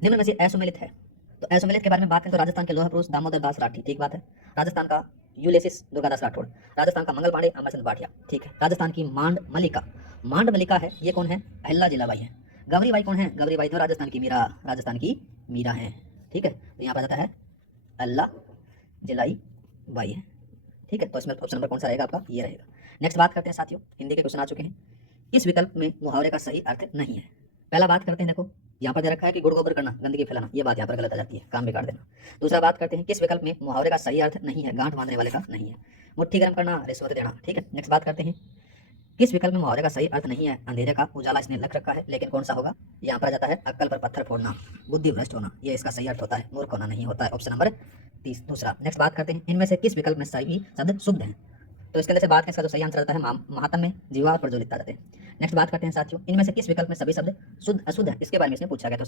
निम्न में से असुमेलित है, तो असुमेलित के बारे में बात करें तो राजस्थान के लोहा पुरुष दामोदर दास राठी, ठीक बात है। राजस्थान का यूलेसिस दुर्गादास राठौड़, राजस्थान का मंगल पांडे अमरचंद भाटिया, ठीक है। राजस्थान की मांड मल्लिका, मांड मल्लिका है ये कौन है? अहिल्या जिलाबाई है। गौरी बाई कौन है? गौरी बाई तो राजस्थान की मीरा, राजस्थान की मीरा है, ठीक है। तो यहाँ पर जाता है अल्लाह जिलाई बाई है, ठीक है। तो इसमें ऑप्शन नंबर कौन सा रहेगा आपका? ये रहेगा। नेक्स्ट बात करते हैं साथियों, हिंदी के क्वेश्चन आ चुके हैं। किस विकल्प में मुहावरे का सही अर्थ नहीं है? पहला बात करते हैं, देखो यहाँ पर दे रखा है कि गुड़ गोबर करना, गंदगी फैलाना, ये बात यहाँ पर गलत आ जाती है, काम बिगाड़ देना। दूसरा बात करते हैं किस विकल्प में मुहावरे का सही अर्थ नहीं है? गांठ बांधने वाले का नहीं है। मुट्ठी गर्म करना, रिश्वत देना, ठीक है। नेक्स्ट बात करते हैं किस विकल्प में मुहावरे का सही अर्थ नहीं है? अंधेरे का उजाला इसने लग रखा है, लेकिन कौन सा होगा? यहाँ पर जाता है अक्कल पर पत्थर फोड़ना, बुद्धि भ्रष्ट होना, ये इसका सही अर्थ होता है। मूर्ख होना नहीं होता है, ऑप्शन नंबर 30 दूसरा। नेक्स्ट बात करते हैं इनमें से किस विकल्प में सही शब्द शुद्ध है? तो इसके अंदर से बात करें, इसका जो सही आंसर आता है महात्म्य जीवा और प्रज्वलित आ जाते हैं। नेक्स्ट बात करते हैं साथियों इनमें से किस विकल्प में सभी शब्द शुद्ध अशुद्ध है? इसके बारे में इसने पूछा गया। तो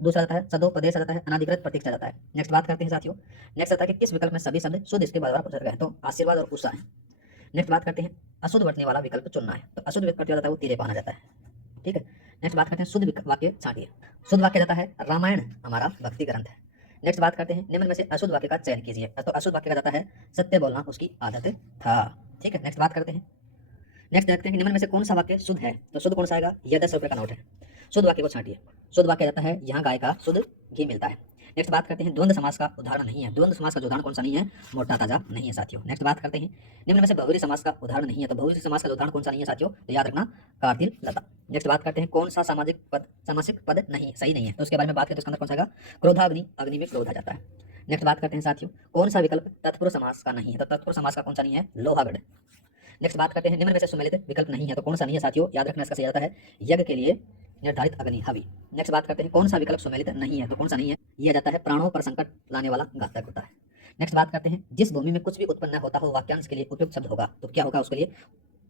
दूसरा आता है सदोपदेश आ जाता है, अनाधिकृत प्रतीक आ जाता है। नेक्स्ट बात करते हैं साथियों, नेक्स्ट आता है कि किस विकल्प में सभी शब्द शुद्ध इसके द्वारा पूछा गया है? तो आशीर्वाद और उषा है। नेक्स्ट बात करते हैं अशुद्ध बरतने वाला विकल्प चुनना है, तो अशुद्ध विकल्प जाता है वो तीरे पाना जाता है, ठीक है। नेक्स्ट बात करते हैं शुद्ध वाक्य छांटिए, शुद्ध वाक्य जाता है रामायण हमारा भक्ति ग्रंथ है। नेक्स्ट बात करते हैं निम्न में से अशुद्ध वाक्य का चयन कीजिए, तो अशुद्ध वाक्य का जाता है सत्य बोलना उसकी आदत था, ठीक है। नेक्स्ट बात करते हैं, नेक्स्ट देखते हैं कि निम्न में से कौन सा वाक्य शुद्ध है? तो शुद्ध कौन सा आएगा? यह 10 रुपये का नोट है। शुद्ध वाक्य को छांटिए, शुद्ध वाक्य जाता है यहाँ गाय का शुद्ध घी मिलता है। नेक्स्ट बात करते हैं द्वंद्व समास का उदाहरण नहीं है, द्वंद्व समास का जो उदाहरण कौन सा नहीं है? मोटा ताजा नहीं है साथियों। नेक्स्ट बात करते हैं निम्न में से बहुव्रीहि समास का उदाहरण नहीं है, तो बहुव्रीहि समास का जो उदाहरण कौन सा नहीं है साथियों? तो याद रखना कार्तिल लता। नेक्स्ट बात करते हैं कौन सा सामासिक पद नहीं सही नहीं है? तो उसके बारे में बात करें तो इसके अंदर कौन सा आएगा? क्रोधाग्नि, अग्नि में क्रोध आ जाता है। नेक्स्ट बात करते हैं साथियों कौन सा विकल्प तत्पुरुष समास का नहीं है? तो तत्पुरुष समास का कौन सा नहीं है? लोहागढ़। नेक्स्ट बात करते हैं निम्न में से सुमेलित विकल्प नहीं है, तो कौन सा नहीं है साथियों? याद रखना इसका सही आता है यज्ञ के लिए निर्धारित अग्नि हवि। नेक्स्ट बात करते हैं कौन सा विकल्प सुमेलित नहीं है? तो कौन सा नहीं है? यह जाता है प्राणों पर संकट लाने वाला घातक होता है। नेक्स्ट बात करते हैं जिस भूमि में कुछ भी उत्पन्न होता हो वाक्यांश के लिए उपयुक्त शब्द होगा, तो क्या होगा? उसके लिए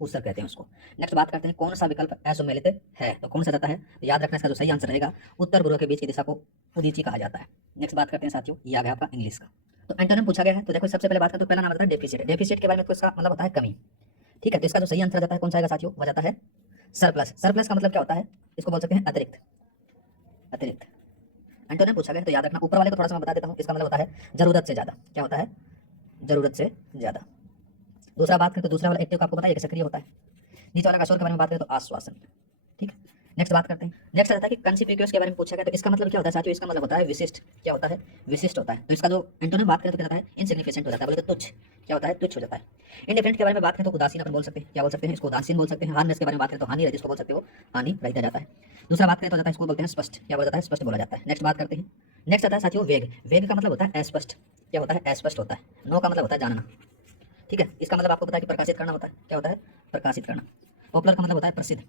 उत्सर्ग कहते हैं उसको। नेक्स्ट बात करते हैं कौन सा विकल्प असुमेलित है? तो कौन सा जाता है? तो याद रखना इसका जो सही आंसर रहेगा उत्तर पूर्व के बीच की दिशा को उदीची कहा जाता है। नेक्स्ट बात करते हैं साथियों, ये आ गया आपका इंग्लिश का। तो एंटोनिम पूछा गया है, तो देखो सबसे पहले बात करें तो पहला नाम आता है डेफिसिट। डेफिसिट के बारे में तो इसका मतलब होता है कमी, ठीक है। तो इसका जो सही आंसर जाता है कौन सा आएगा साथियों? वह जाता है सरप्लस। सरप्लस का मतलब क्या होता है? इसको बोल सकते हैं अतिरिक्त, अतिरिक्त। एंटोनिम पूछा गया तो याद रखना, ऊपर वाले को थोड़ा सा मैं बता देता हूँ, इसका मतलब होता है जरूरत से ज्यादा। क्या होता है? जरूरत से ज्यादा। दूसरा बात करें तो दूसरा वाला एक्टिव का आपको बताइए कि सक्रिय होता है। नीचे वाला कशोर के बारे में बात करें तो आश्वासन, ठीक है। नेक्स्ट बात करते हैं, नेक्स्ट आता है कि कंसिपिक्यूअस के बारे में पूछा गया, तो इसका मतलब क्या होता है साथियों? इसका मतलब होता है विशिष्ट। क्या होता है? विशिष्ट होता है। तो इसका जो एंटोनिम बात करें तो क्या होता है? इनसिग्निफिकेंट हो जाता है, बोले तो तुच्छ। क्या होता है? तुच्छ हो जाता है। इंडिफरेंट के बारे में बात करें तो उदासीन अपन बोल सकते हैं। क्या बोल सकते हैं? इसको उदासीन बोल सकते हैं। हार्मलेस के बारे में बात करें तो हानि रहित, इसको बोल सकते हो हानि रहित जाता है। दूसरा बात करें तो जाता है इसको बोलते हैं स्पष्ट। क्या बोला जाता है? स्पष्ट बोला जाता है। नेक्स्ट बात करते हैं, नेक्स्ट आता है साथियों वेग। वेग का मतलब होता है अस्पष्ट। क्या होता है? अस्पष्ट होता है। नो का मतलब होता है जानना, ठीक है। इसका मतलब आपको पता है कि प्रकाशित करना होता है। क्या होता है? प्रकाशित करना। पॉपुलर का मतलब होता है प्रसिद्ध,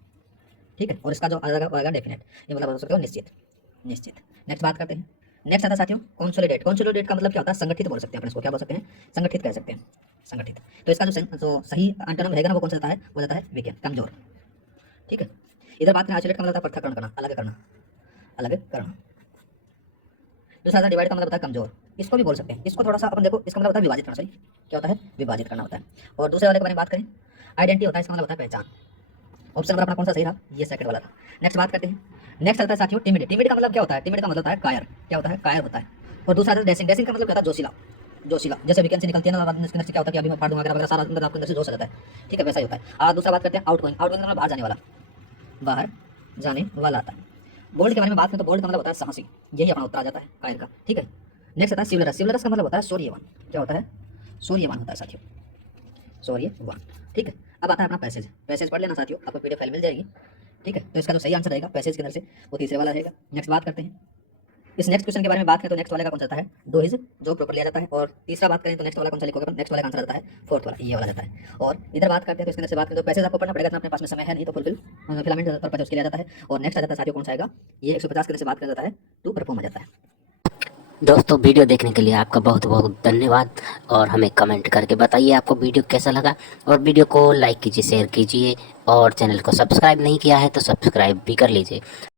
ठीक है। और इसका जो आएगा डेफिनेट, ये मतलब हो सकते हो निश्चित, निश्चित। नेक्स्ट बात करते हैं, नेक्स्ट आता है साथियों कंसोलिडेट। कंसोलिडेट का मतलब क्या होता है? संगठित बोल सकते हैं अपन इसको। क्या बोल सकते हैं? संगठित कह सकते हैं, संगठित। तो इसका जो सही एंटोनिम रहेगा ना वो कौन सा जाता है? वो जाता है वीकेंड, कमजोर, ठीक है। इधर बात करें आइसोलेट का मतलब होता है पृथक्करण करना, अलग करना, अलग करना। दूसरा आता है डिवाइड का मतलब होता है कमजोर, इसको भी बोल सकते हैं। इसको थोड़ा सा अपन देखो, इसका मतलब होता है विभाजित करना। सही क्या होता है? विभाजित करना होता है। और दूसरे वाले के बारे में बात करें आइडेंटिटी होता है, इसका मतलब होता है पहचान। ऑप्शन नंबर अपना कौन सा सही रहा? ये सेकंड वाला था। नेक्स्ट बात करते हैं, नेक्स्ट आता है साथियों टिमिड। टिमिड का मतलब क्या होता है? टिमिड का मतलब होता है कायर। क्या होता है? कायर होता है। और दूसरा आता है डैशिंग। डैशिंग का मतलब क्या होता है? जोशीला, जोशीला। जैसे वैकेंसी निकलती है ना, इसके अंदर क्या होता है कि अभी मैं फाड़ दूंगा वगैरह सारा अंदर आपके अंदर से जोश आ जाता है, ठीक है, वैसा ही होता है। और दूसरा बात करते हैं आउटगोइंग। आउटगोइंग मतलब बाहर जाने वाला, बाहर जाने वाला आता है। बोल्ड के बारे में बात करें तो बोल्ड का मतलब होता है साहसी, यही अपना उत्तर आ जाता है कायर का, ठीक है। नेक्स्ट आता है सिवलरस। सिवलरस का मतलब होता है शौर्यवान। क्या होता है? शौर्यवान होता है साथियों, शौर्यवान, ठीक है। अब आता है अपना पैसेज। पैसेज पढ़ लेना साथियों, आपको पीडीएफ फाइल मिल जाएगी, ठीक है। तो इसका जो सही आंसर रहेगा पैसेज के अंदर से वो तीसरे वाला रहेगा। नेक्स्ट बात करते हैं, इस नेक्स्ट क्वेश्चन के बारे में बात करें तो नेक्स्ट वाले का कौन सा आता है? डू हिज जो प्रॉपर्ली आ जाता है। और तीसरा बात करें तो नेक्स्ट वाला कौन सा लिखोगे? नेक्स्ट वाला का आंसर आता है फोर्थ वाला, ये वाला जाता है। और इधर बात करते हैं तो इसके अंदर से बात करें तो पैसेज आपको पढ़ना पड़ेगा, अपने पास में समय है नहीं तो फुलफिल फिलामेंट पर्पज उसके लिए आ जाता है। और नेक्स्ट आ जाता है साथियों कौन सा आएगा? ये 150 के अंदर से बात कर जाता है टू परफॉर्म आ जाता है। दोस्तों वीडियो देखने के लिए आपका बहुत बहुत धन्यवाद, और हमें कमेंट करके बताइए आपको वीडियो कैसा लगा, और वीडियो को लाइक कीजिए, शेयर कीजिए, और चैनल को सब्सक्राइब नहीं किया है तो सब्सक्राइब भी कर लीजिए।